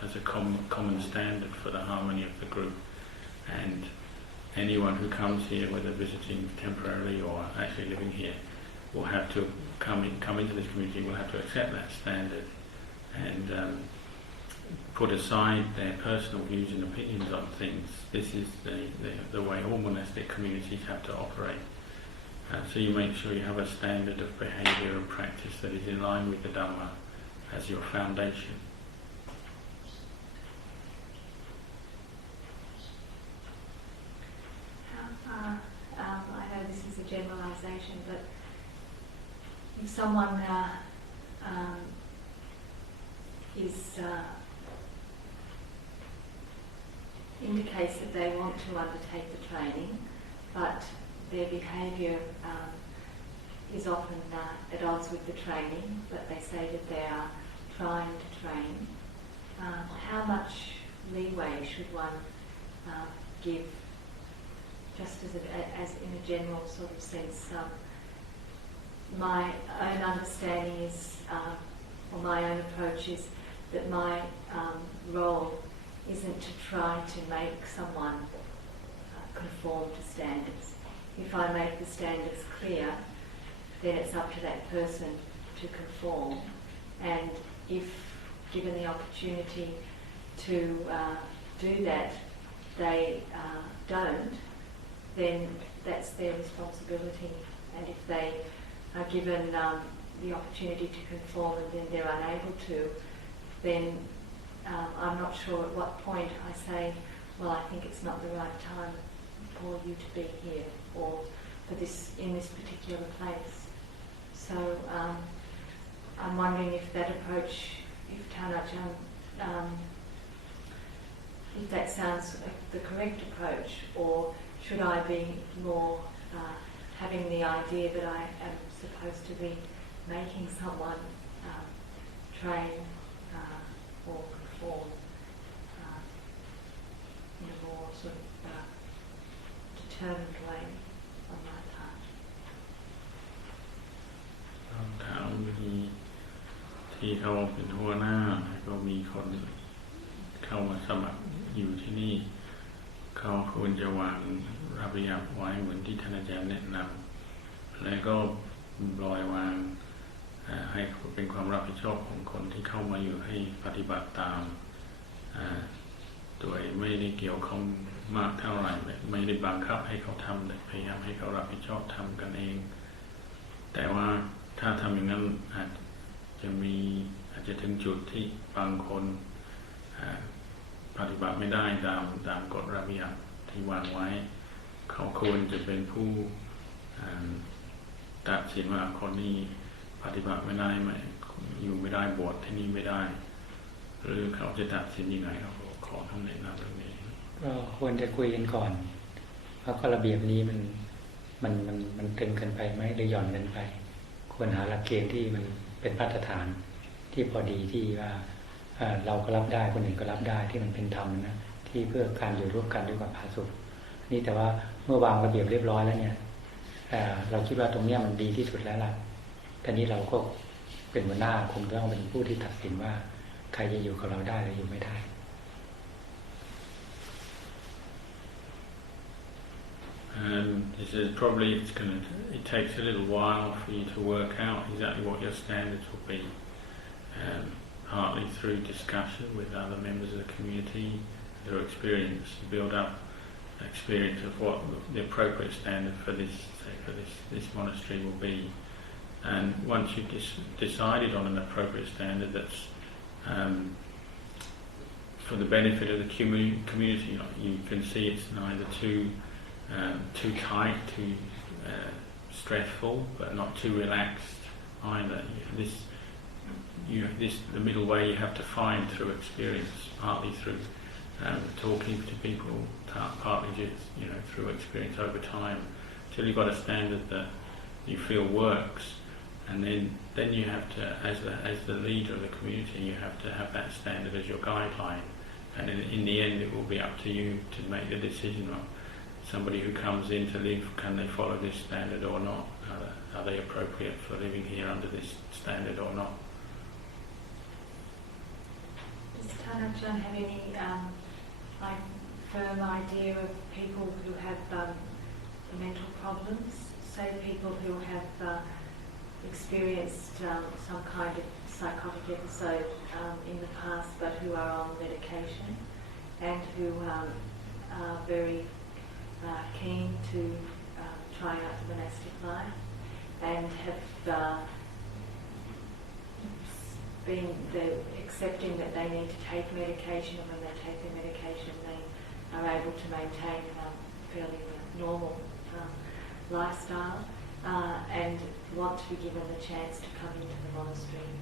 as a common standard for the harmony of the group. And anyone who comes here, whether visiting temporarily or actually living here, will have to come into this community, will have to accept that standard and put aside their personal views and opinions on things. This is the way all monastic communities have to operate. So you make sure you have a standard of behaviour and practice that is in line with the Dhamma as your foundation. but if someone indicates that they want to undertake the training, but their behaviour is often at odds with the training, but they say that they are trying to train, how much leeway should one give, just as in a general sort of sense? My own understanding is, or my own approach is, that my role isn't to try to make someone conform to standards. If I make the standards clear, then it's up to that person to conform. And if given the opportunity to do that, they don't, then that's their responsibility. And if they are given the opportunity to conform and then they're unable to, then I'm not sure at what point I say, well, I think it's not the right time for you to be here, or for this in this particular place. So I'm wondering if that approach, if Thanajan, if that sounds like the correct approach, or should I be more having the idea that I am supposed to be making someone train or conform in a more sort of determined way on my part. ถามที่เขาเป็นหัวหน้าก็มีคนเข้ามาสมัครอยู่ที่นี่เขาควรจะวางระเบียบไว้เหมือนที่ท่านอาจารย์แนะนำแล้วก็ปล่อยวางให้เป็นความรับผิดชอบของคนที่เข้ามาอยู่ให้ปฏิบัติตามโดยไม่ได้เกี่ยวข้องมากเท่าไหร่ไม่ได้บังคับให้เขาทำแต่พยายามให้เขารับผิดชอบทำกันเองแต่ว่าถ้าทำอย่างนั้นอาจจะถึงจุดที่บางคนปฏิบัติไม่ได้ตามกฎระเบียบที่วางไว้เขาควรจะเป็นผู้ตัดสินว่าคนนี้ปฏิบัติไม่ได้อยู่ไม่ได้บวชที่นี่ไม่ได้หรือเขาจะตัดสินยังไงเราขอคำแนะนำเรื่องนี้ก็ควรจะคุยกันก่อนเพราะระเบียบนี้มันตึงเกินไปไหมหรือหย่อนเกินไปควรหาหลักเกณฑ์ที่มันเป็นมาตรฐานที่พอดีที่ว่าเราก็รับได้คนอื่นก็รับได้ที่มันเป็นธรรมนะที่เพื่อการอยู่ร่วมกันด้วยความผาสุกนี่แต่ว่าเมื่อวางระเบียบเรียบร้อยแล้วเนี่ยเราคิดว่าตรงนี้มันดีที่สุดแล้วล่ะทีนี้เราก็เป็นหัวหน้าคงต้องเป็นผู้ที่ตัดสินว่าใครจะอยู่กับเราได้หรืออยู่ไม่ได้ He says probably it takes a little while for you to work out exactly what your standards will be, partly through discussion with other members of the community, their experience, build up experience of what the appropriate standard for this monastery will be. And once you've decided on an appropriate standard that's for the benefit of the community, you can see it's neither too tight, too stressful, but not too relaxed either. The middle way you have to find through experience, partly through talking to people, partly just through experience over time, till you've got a standard that you feel works, and then you have to, as the leader of the community, you have to have that standard as your guideline, and in the end it will be up to you to make the decision of somebody who comes in to live, can they follow this standard or not? Are they appropriate for living here under this standard or not? Does Thanajan have any firm idea of people who have mental problems? Say people who have experienced some kind of psychotic episode in the past, but who are on medication and who are very keen to try out the monastic life and have been accepting that they need to take medication, and when they take their medication they are able to maintain a fairly normal lifestyle, and want to be given the chance to come into the monastery.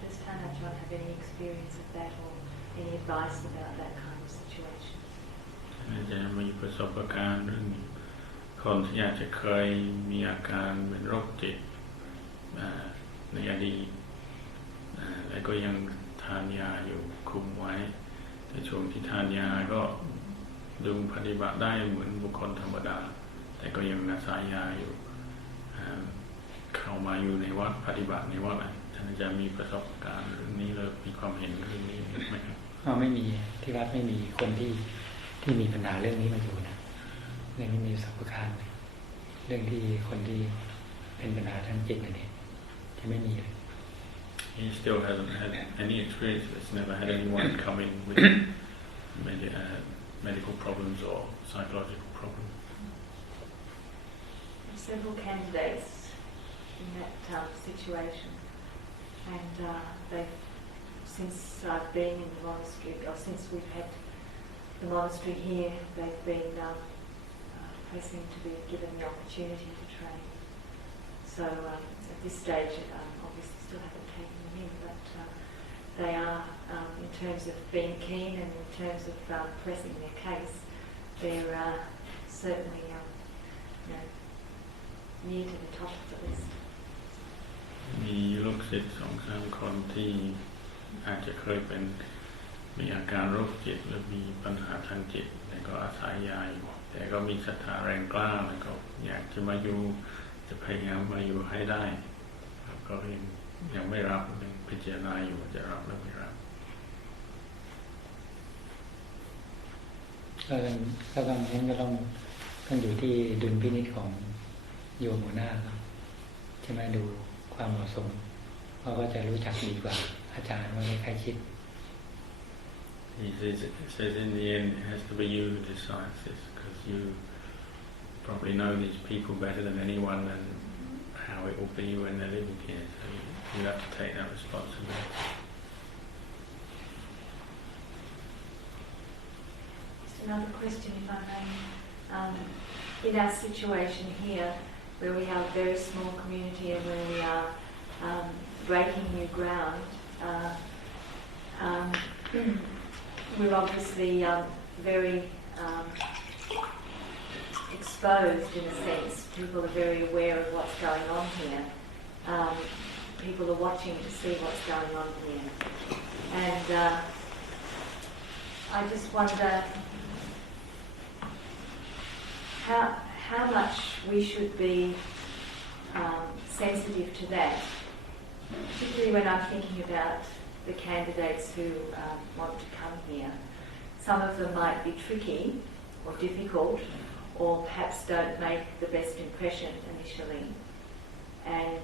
Does Ajahn have any experience of that or any advice about that kind of situation? จะมีประสบการณ์เรื่องคนที่อาจจะเคยมีอาการเป็นโรคจิตในอดีตแล้วก็ยังทานยาอยู่คุมไว้แต่ช่วงที่ทานยาก็ดูปฏิบัติได้เหมือนบุคคลธรรมดาแต่ก็ยังรักษายาอยู่เข้ามาอยู่ในวัดปฏิบัติในวัดท่านจะมีประสบการณ์เรื่องนี้เลยมีความเห็นเรื่องนี้ไหมครับไม่มีที่วัดไม่มีคนที่มีปัญหาเรื่องนี้มาอยู่นะเรื่องนี้มีประสบการณ์เรื่องที่คนที่เป็นปัญหาทางจิตนี่จะไม่มีเลย He still hasn't had any experience. He's never had anyone come in with medical problems or psychological problems. Several candidates in that situation, and they've since I've been in the monastery, or since we've had the monastery here, they've been pressing to be given the opportunity to train. So at this stage, obviously still haven't taken them in, but they are, in terms of being keen and in terms of pressing their case, they're certainly near to the top of the list. มีลูกศิษย์2-3 คนที่อาจจะเคยเป็นมีอาการโรคจิตหรือมีปัญหาทางจิตแต่ก็อาศัยยาอยู่แต่ก็มีศรัทธาแรงกล้าแล้วก็อยากจะมาอยู่จะพยายามมาอยู่ให้ได้ก็ยังไม่รับยังพิจารณาอยู่จะรับหรือไม่รับก็ต้องอยู่ที่ดุลพินิจของโยมหัวหน้าครับใช่ไหมดูความเหมาะสมเขาก็จะรู้จักดีกว่าอาจารย์ว่าใครคิด He says in the end it has to be you who decides this because you probably know these people better than anyone and how it will be when they're living here. So you have to take that responsibility. Just another question, if I may. In our situation here, where we are a very small community and where we are breaking new ground, we're obviously very exposed in a sense. People are very aware of what's going on here. People are watching to see what's going on here. And I just wonder how much we should be sensitive to that, particularly when I'm thinking about the candidates who want to come here. Some of them might be tricky or difficult or perhaps don't make the best impression initially. And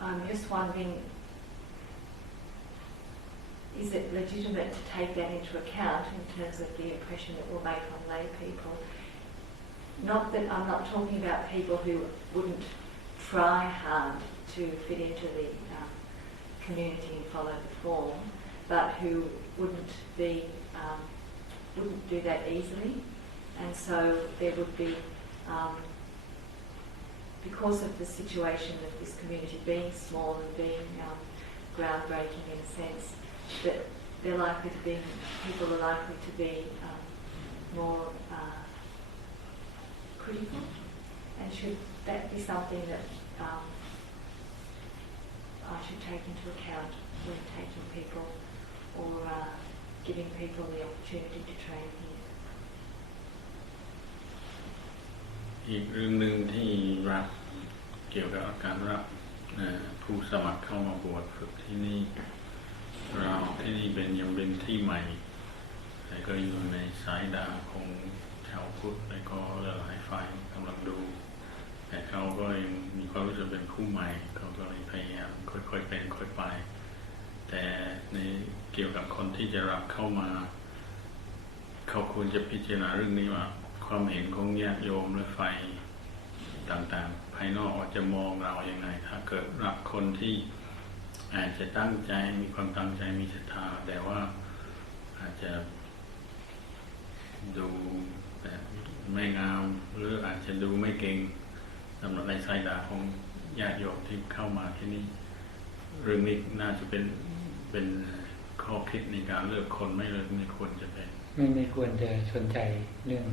I'm just wondering, is it legitimate to take that into account in terms of the impression it will make on lay people? Not that I'm not talking about people who wouldn't try hard to fit into the community and follow the form, but who wouldn't do that easily, and so there would be, because of the situation of this community being small and being groundbreaking in a sense, that people are likely to be more critical, and should that be something that I should take into account when taking people or giving people the opportunity to train here? อีกเรื่องหนึ่งที่รับเกี่ยวกับการรับผู้สมัครเข้ามาบวชฝึกที่นี่เราที่นี่ยังเป็นที่ใหม่แต่ก็อยู่ในสายดาของชาวพุทธและก็หลายฝ่ายกำลังดูแต่เขาก็ยังมีความรู้สึกเป็นผู้ใหม่เขาก็เลยพยายามค่อยๆเป็นค่อยไปแต่ในเกี่ยวกับคนที่จะรับเข้ามาเขาควรจะพิจารณาเรื่องนี้ว่าความเห็นของญาติโยมและฝ่ายต่างๆภายนอกจะมองเราอย่างไรถ้าเกิดรับคนที่อาจจะตั้งใจมีความตั้งใจมีศรัทธาแต่ว่าอาจจะดู แต่ไม่งามหรืออาจจะดูไม่เก่งสำหรับในสายตาของญาติโยมที่เข้ามาที่นี่เรื่องนี้น่าจะเป็นข้อคิดในการเลือกคนไม่ควรจะเป็นไม่ควรจะสนใจเรื่อง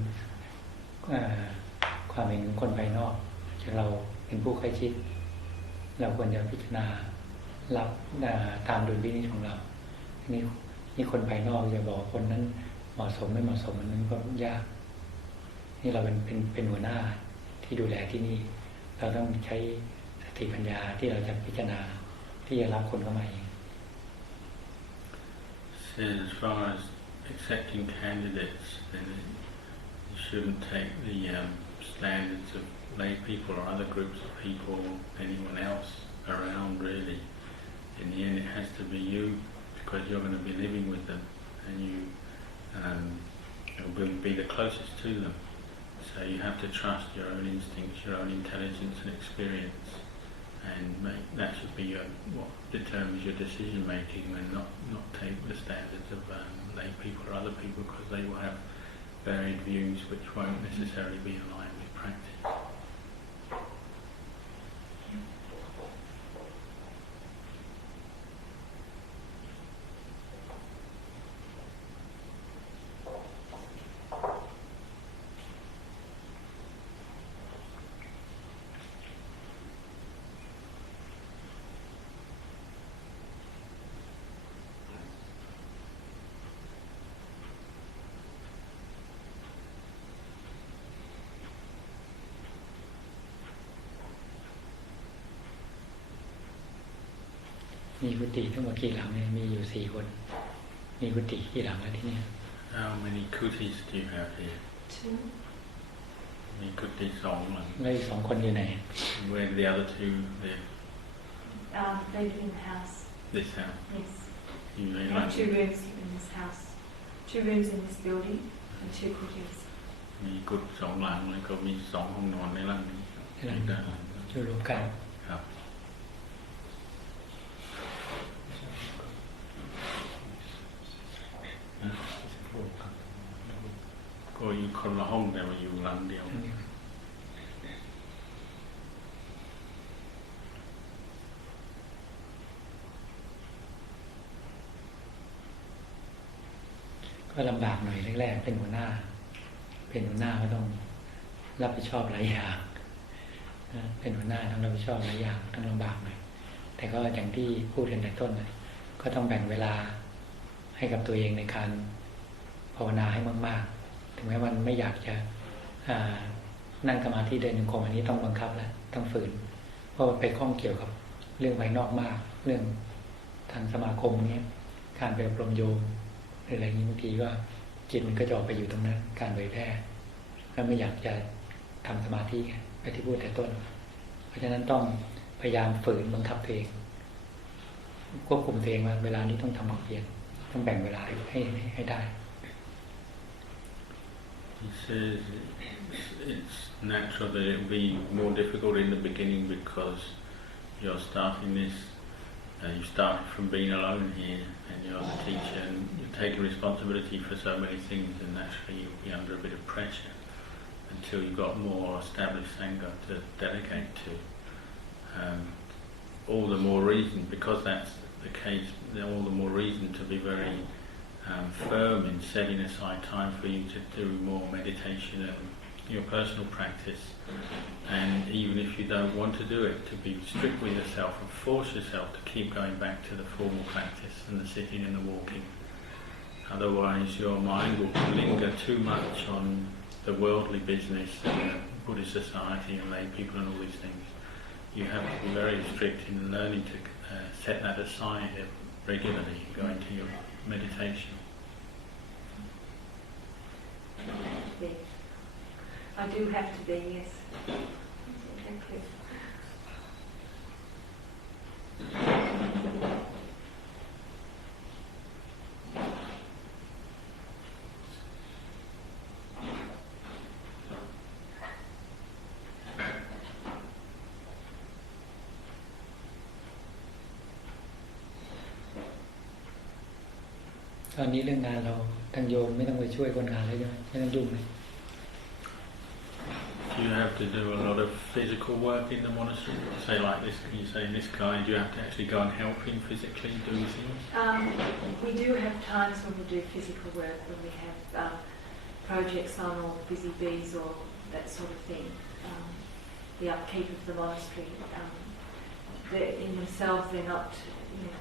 ความเห็นของคนภายนอกจากเราเป็นผู้ใกล้ชิดเราควรจะพิจารณารับตามดุลพินิจของเรานี่คนภายนอกจะบอกคนนั้นเหมาะสมไม่เหมาะสมมันก็ยากนี่เราเป็นหัวหน้าที่ดูแลที่นี่เราต้องใช้สติปัญญาที่เราจะพิจารณาที่จะรับคนเข้ามาเอง So as far as accepting candidates, then you shouldn't take the standards of lay people or other groups of people, anyone else around really. In the end it has to be you, because you're going to be living with them and you will be the closest to them. So you have to trust your own instincts, your own intelligence and experience, and that should be what determines your decision making, and not take the standards of lay people or other people, because they will have varied views which won't necessarily be aligned with practice.มีกุฏิทั้งหมดกี่หลังเนี่ยมีอยู่4 คนมีกุฏิกี่หลังแล้วที่นี่ How many kutis do you have here? 2. มีกุฏิ2 หลังแล้วอีก2 คนอยู่ไหน Where do the other 2 live? They live in the house. This house? Yes. You We have 2 rooms in this house. 2 rooms in this building and 2 kutis. มีกุฏิ2 หลังแล้วก็มี2 ห้องนอนในหลังนี้อยู่รวมกันครับก็อยู่คนละห้องแต่ว่าอยู่หลังเดียวก็ลำบากหน่อยแรกๆเป็นหัวหน้าก็ต้องรับผิดชอบหลายอย่างเป็นหัวหน้าต้องรับผิดชอบหลายอย่างต้องลำบากหน่อยแต่ก็อย่างที่พูดกันแต่ต้นก็ต้องแบ่งเวลาให้กับตัวเองในการภาวนาให้มากๆถึงแม้มันไม่อยากจะนั่งสมาธิเดินจงกรมอันนี้ต้องบังคับแล้วต้องฝืนเพราะไปข้องเกี่ยวกับเรื่องภายนอกมากเรื่องทางสมาคมนี้การไปอบรมโยมอะไรอย่างนี้บางทีก็จิตมันก็จะออกไปอยู่ตรงนั้นการเผยแพร่ก็ไม่อยากจะทำสมาธิไปที่พูดแต่ต้นเพราะฉะนั้นต้องพยายามฝืนบังคับตัวเองควบคุมตัวเองว่าเวลานี้ต้องทำความเพียรต้องแบ่งเวลาให้ได้ He says it's natural that it will be more difficult in the beginning because you're starting this, you started from being alone here and you're the teacher and you're taking responsibility for so many things, and naturally you'll be under a bit of pressure until you've got more established sangha to delegate to. All the more reason, because that's the case, all the more reason to be very firm in setting aside time for you to do more meditation and your personal practice, and even if you don't want to do it, to be strict with yourself and force yourself to keep going back to the formal practice and the sitting and the walking. Otherwise your mind will linger too much on the worldly business and the Buddhist society and lay people and all these things. You have to be very strict in learning to set that aside regularly, go into your meditation. I do have to be, yes. Thank you. ตอนนี้เรื่องงานเราทางโยมไม่ต้องไปช่วยคนงานเลยใช่ไหมไม่ต้องยุ่งเลย Do you have to do a lot of physical work in the monastery? Say like this, you say in this guy, do you have to actually go and help him physically do things? We do have times when we do physical work, when we have projects on, or busy bees, or that sort of thing. The upkeep of the monastery. In themselves, they're not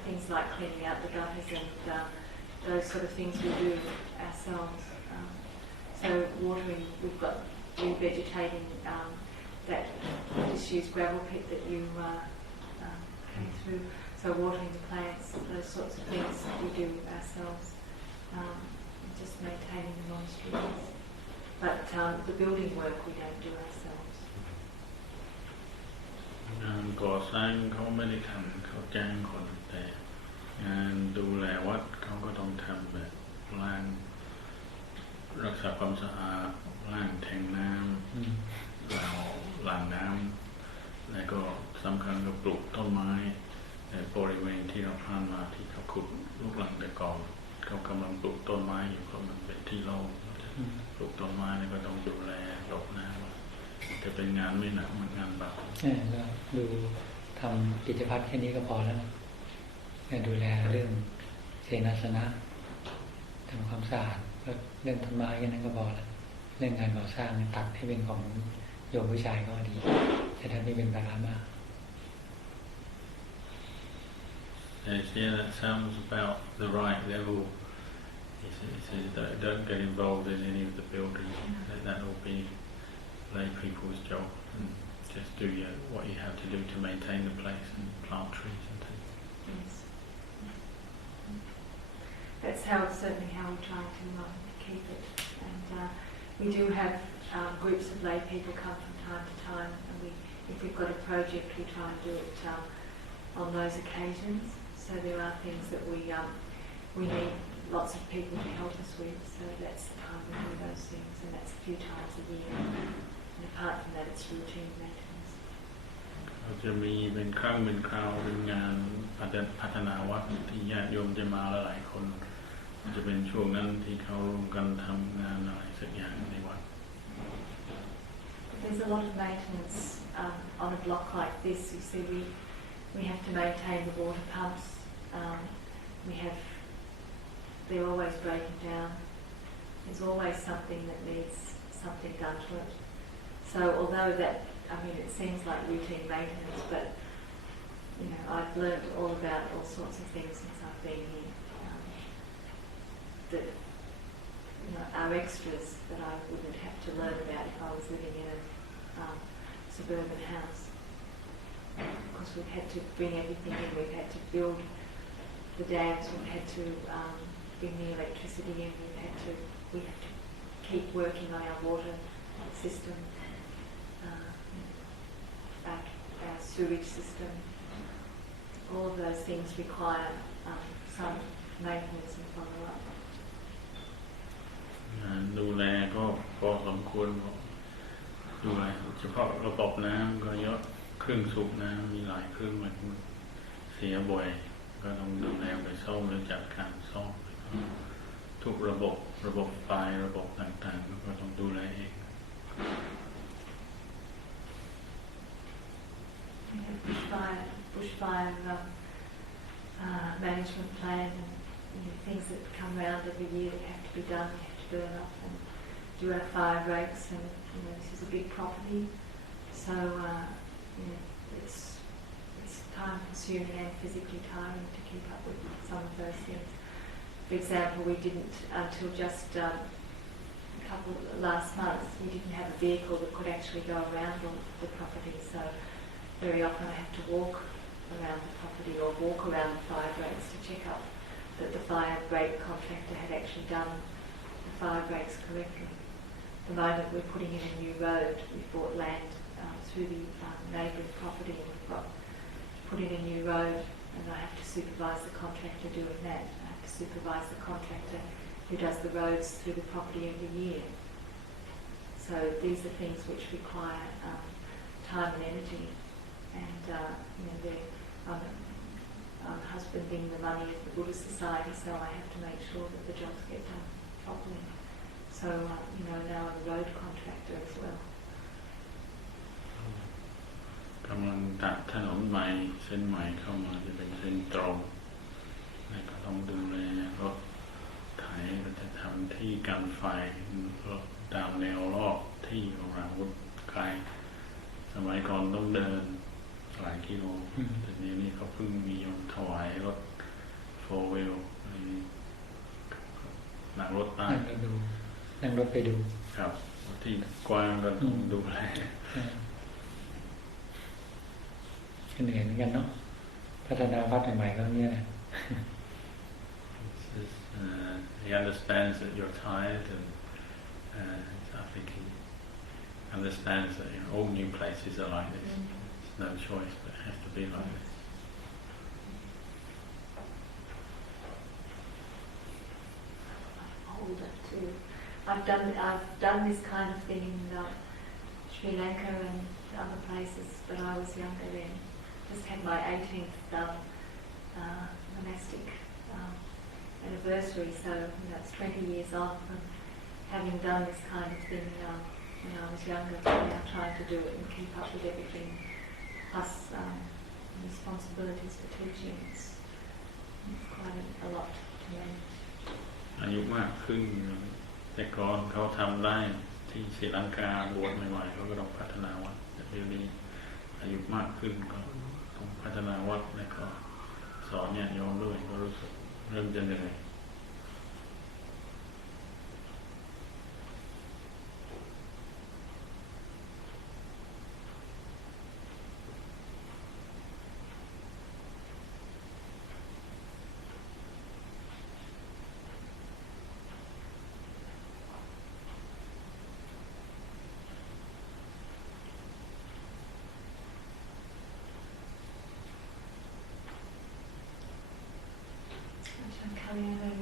things like cleaning out the gutters and those sort of things we do ourselves. So watering, we've got revegetating that disused gravel pit that you came through. So watering the plants, those sorts of things we do ourselves. Just maintaining the monastery. But the building work we don't do ourselves. งานก่อสร้างเขาไม่ได้ทำเขาจ้างคนแต่งานดูแลวัดเขาก็ต้องทำแบบล้างรักษาความสะอาดล้างแทงน้ำล้างน้ำแล้วก็สำคัญก็ปลูกต้นไม้ในบริเวณที่เราผ่านมาที่เขาขุดลูกหลังตะกอนเขากำลังปลูกต้นไม้อยู่เพราะมันเป็นที่โล่งปลูกต้นไม้แล้วก็ต้องดูแลรดน้ำจะเป็นงานไม่หนักเหมือนงานเบาก็ดูทำกิจวัตรแค่นี้ก็พอแล้วดูแลเรื่องเสนาสนะทำความสะอาดเรื่องต้นไม้แค่นั้นก็พอแล้วเรื่องงานก่อสร้างตัดให้เป็นของโยมผู้ชายก็ดีแต่ท่านไม่เป็นภาระมาก Yeah, that sounds about the right level. He says don't get involved in any of the building. That will be lay people's job, and just do what you have to do to maintain the place and plant trees and things. Yes. That's certainly how we try to keep it. And we do have groups of lay people come from time to time, and if we've got a project, we try and do it on those occasions. So there are things that we need lots of people to help us with. So that's the time we do those things, and that's a few times a year. And apart from that, it's routine maintenance. จะมีเป็นครั้งเป็นคราวเป็นงานพัฒนาวัดที่ญาติโยมจะมาหลายคนจะเป็นช่วงนั้นที่เขาร่วมกันทำงานอะไรสักอย่างในวัด There's a lot of maintenance on a block like this. You see, we have to maintain the water pumps. They're always breaking down. There's always something that needs something done to it. So although it seems like routine maintenance, but I've learned all about all sorts of things since I've been here that are extras that I wouldn't have to learn about if I was living in a suburban house. Because we've had to bring everything in, we've had to build the dams, we've had to bring the electricity in, we have to keep working on our water system, our sewage system. All of those things require some maintenance and follow-up. ดูแลก็พอสมควรดูแลเฉพาะระบบน้ำก็เยอะเครื่องสูบน้ำมีหลายเครื่องมันเสียบ่อยก็ต้องดูแลไปซ่อมหรือจัดการซ่อมทุกระบบไฟระบบต่างๆก็ต้องดูแลเอง bushfire management plan and things that come around every year that have to be done. We have to burn up and do our fire breaks, and this is a big property, so it's time consuming and physically tiring to keep up with some of those things. For example, we didn't until just last month, we didn't have a vehicle that could actually go around the property, so very often I have to walk around the property or walk around the fire breaks to check up that the fire break contractor had actually done the fire breaks correctly. The moment we're putting in a new road, we've bought land through the neighbouring property, and we've got put in a new road, and I have to supervise the contractor doing that. I have to supervise the contractor who does the roads through the property every year. So these are things which require time and energy, and I'm husbanding the money of the Buddhist society, so I have to make sure that the jobs get done properly. So now I'm a road contractor as well. เส้นใหม่เข้ามาจะเป็นเส้นตรงแล้วก็ต้องดูแลรถไถก็จะทำที่กันไฟรถตามแนวรอบที่ของเราไกลสมัยก่อนต้องเดินหลายกิโลแต่เดี๋ยวนี้เขาเพิ่งมียมถวายรถ4 wheel นั่งรถไปนั่งรถไปดูครับที่กว้างก็ต้องดูแลเหนื่อยเหมือนกันเนาะพัฒนาวัดใหม่ๆก็เนี่ยนะHe understands that you're tired and I think he understands that all new places are like this. There's no choice, but it has to be like this. Older too. I've done this kind of thing in Sri Lanka and other places, but I was younger then. Just had my 18th monastic anniversary, so it's 20 years off from having done this kind of thing when I was younger, but now trying to do it and keep up with everything, plus responsibilities for teaching. It's quite a lot to manage. อายุมากขึ้นแต่ก่อนเขาทำได้ที่ศรีลังกาบวชใหม่ๆเขาก็ต้องพัฒนาวัดแต่เดี๋ยวนี้อายุมากขึ้นก็ต้องพัฒนาวัดแล้วก็สอนญาติโยมด้วยก็รู้สึกเริ่มจะเหนื่อย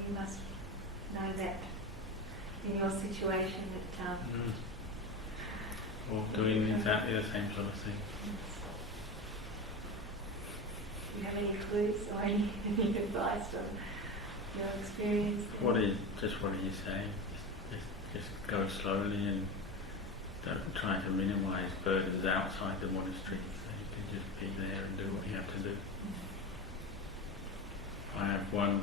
You must know that in your situation that or doing exactly the same sort of thing. Do you have any clues or any advice from your experience? What are you saying? Just go slowly and don't try to minimize burdens outside the monastery. So you can just be there and do what you have to do. I have one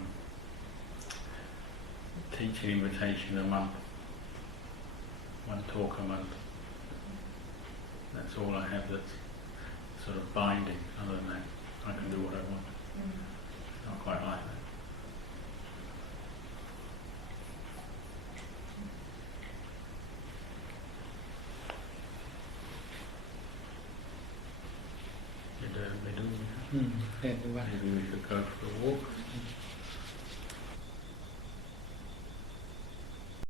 teaching invitation a month, one talk a month. That's all I have that's sort of binding. Other than that, I can do what I want. It's not quite like that. Maybe we should go for a walk.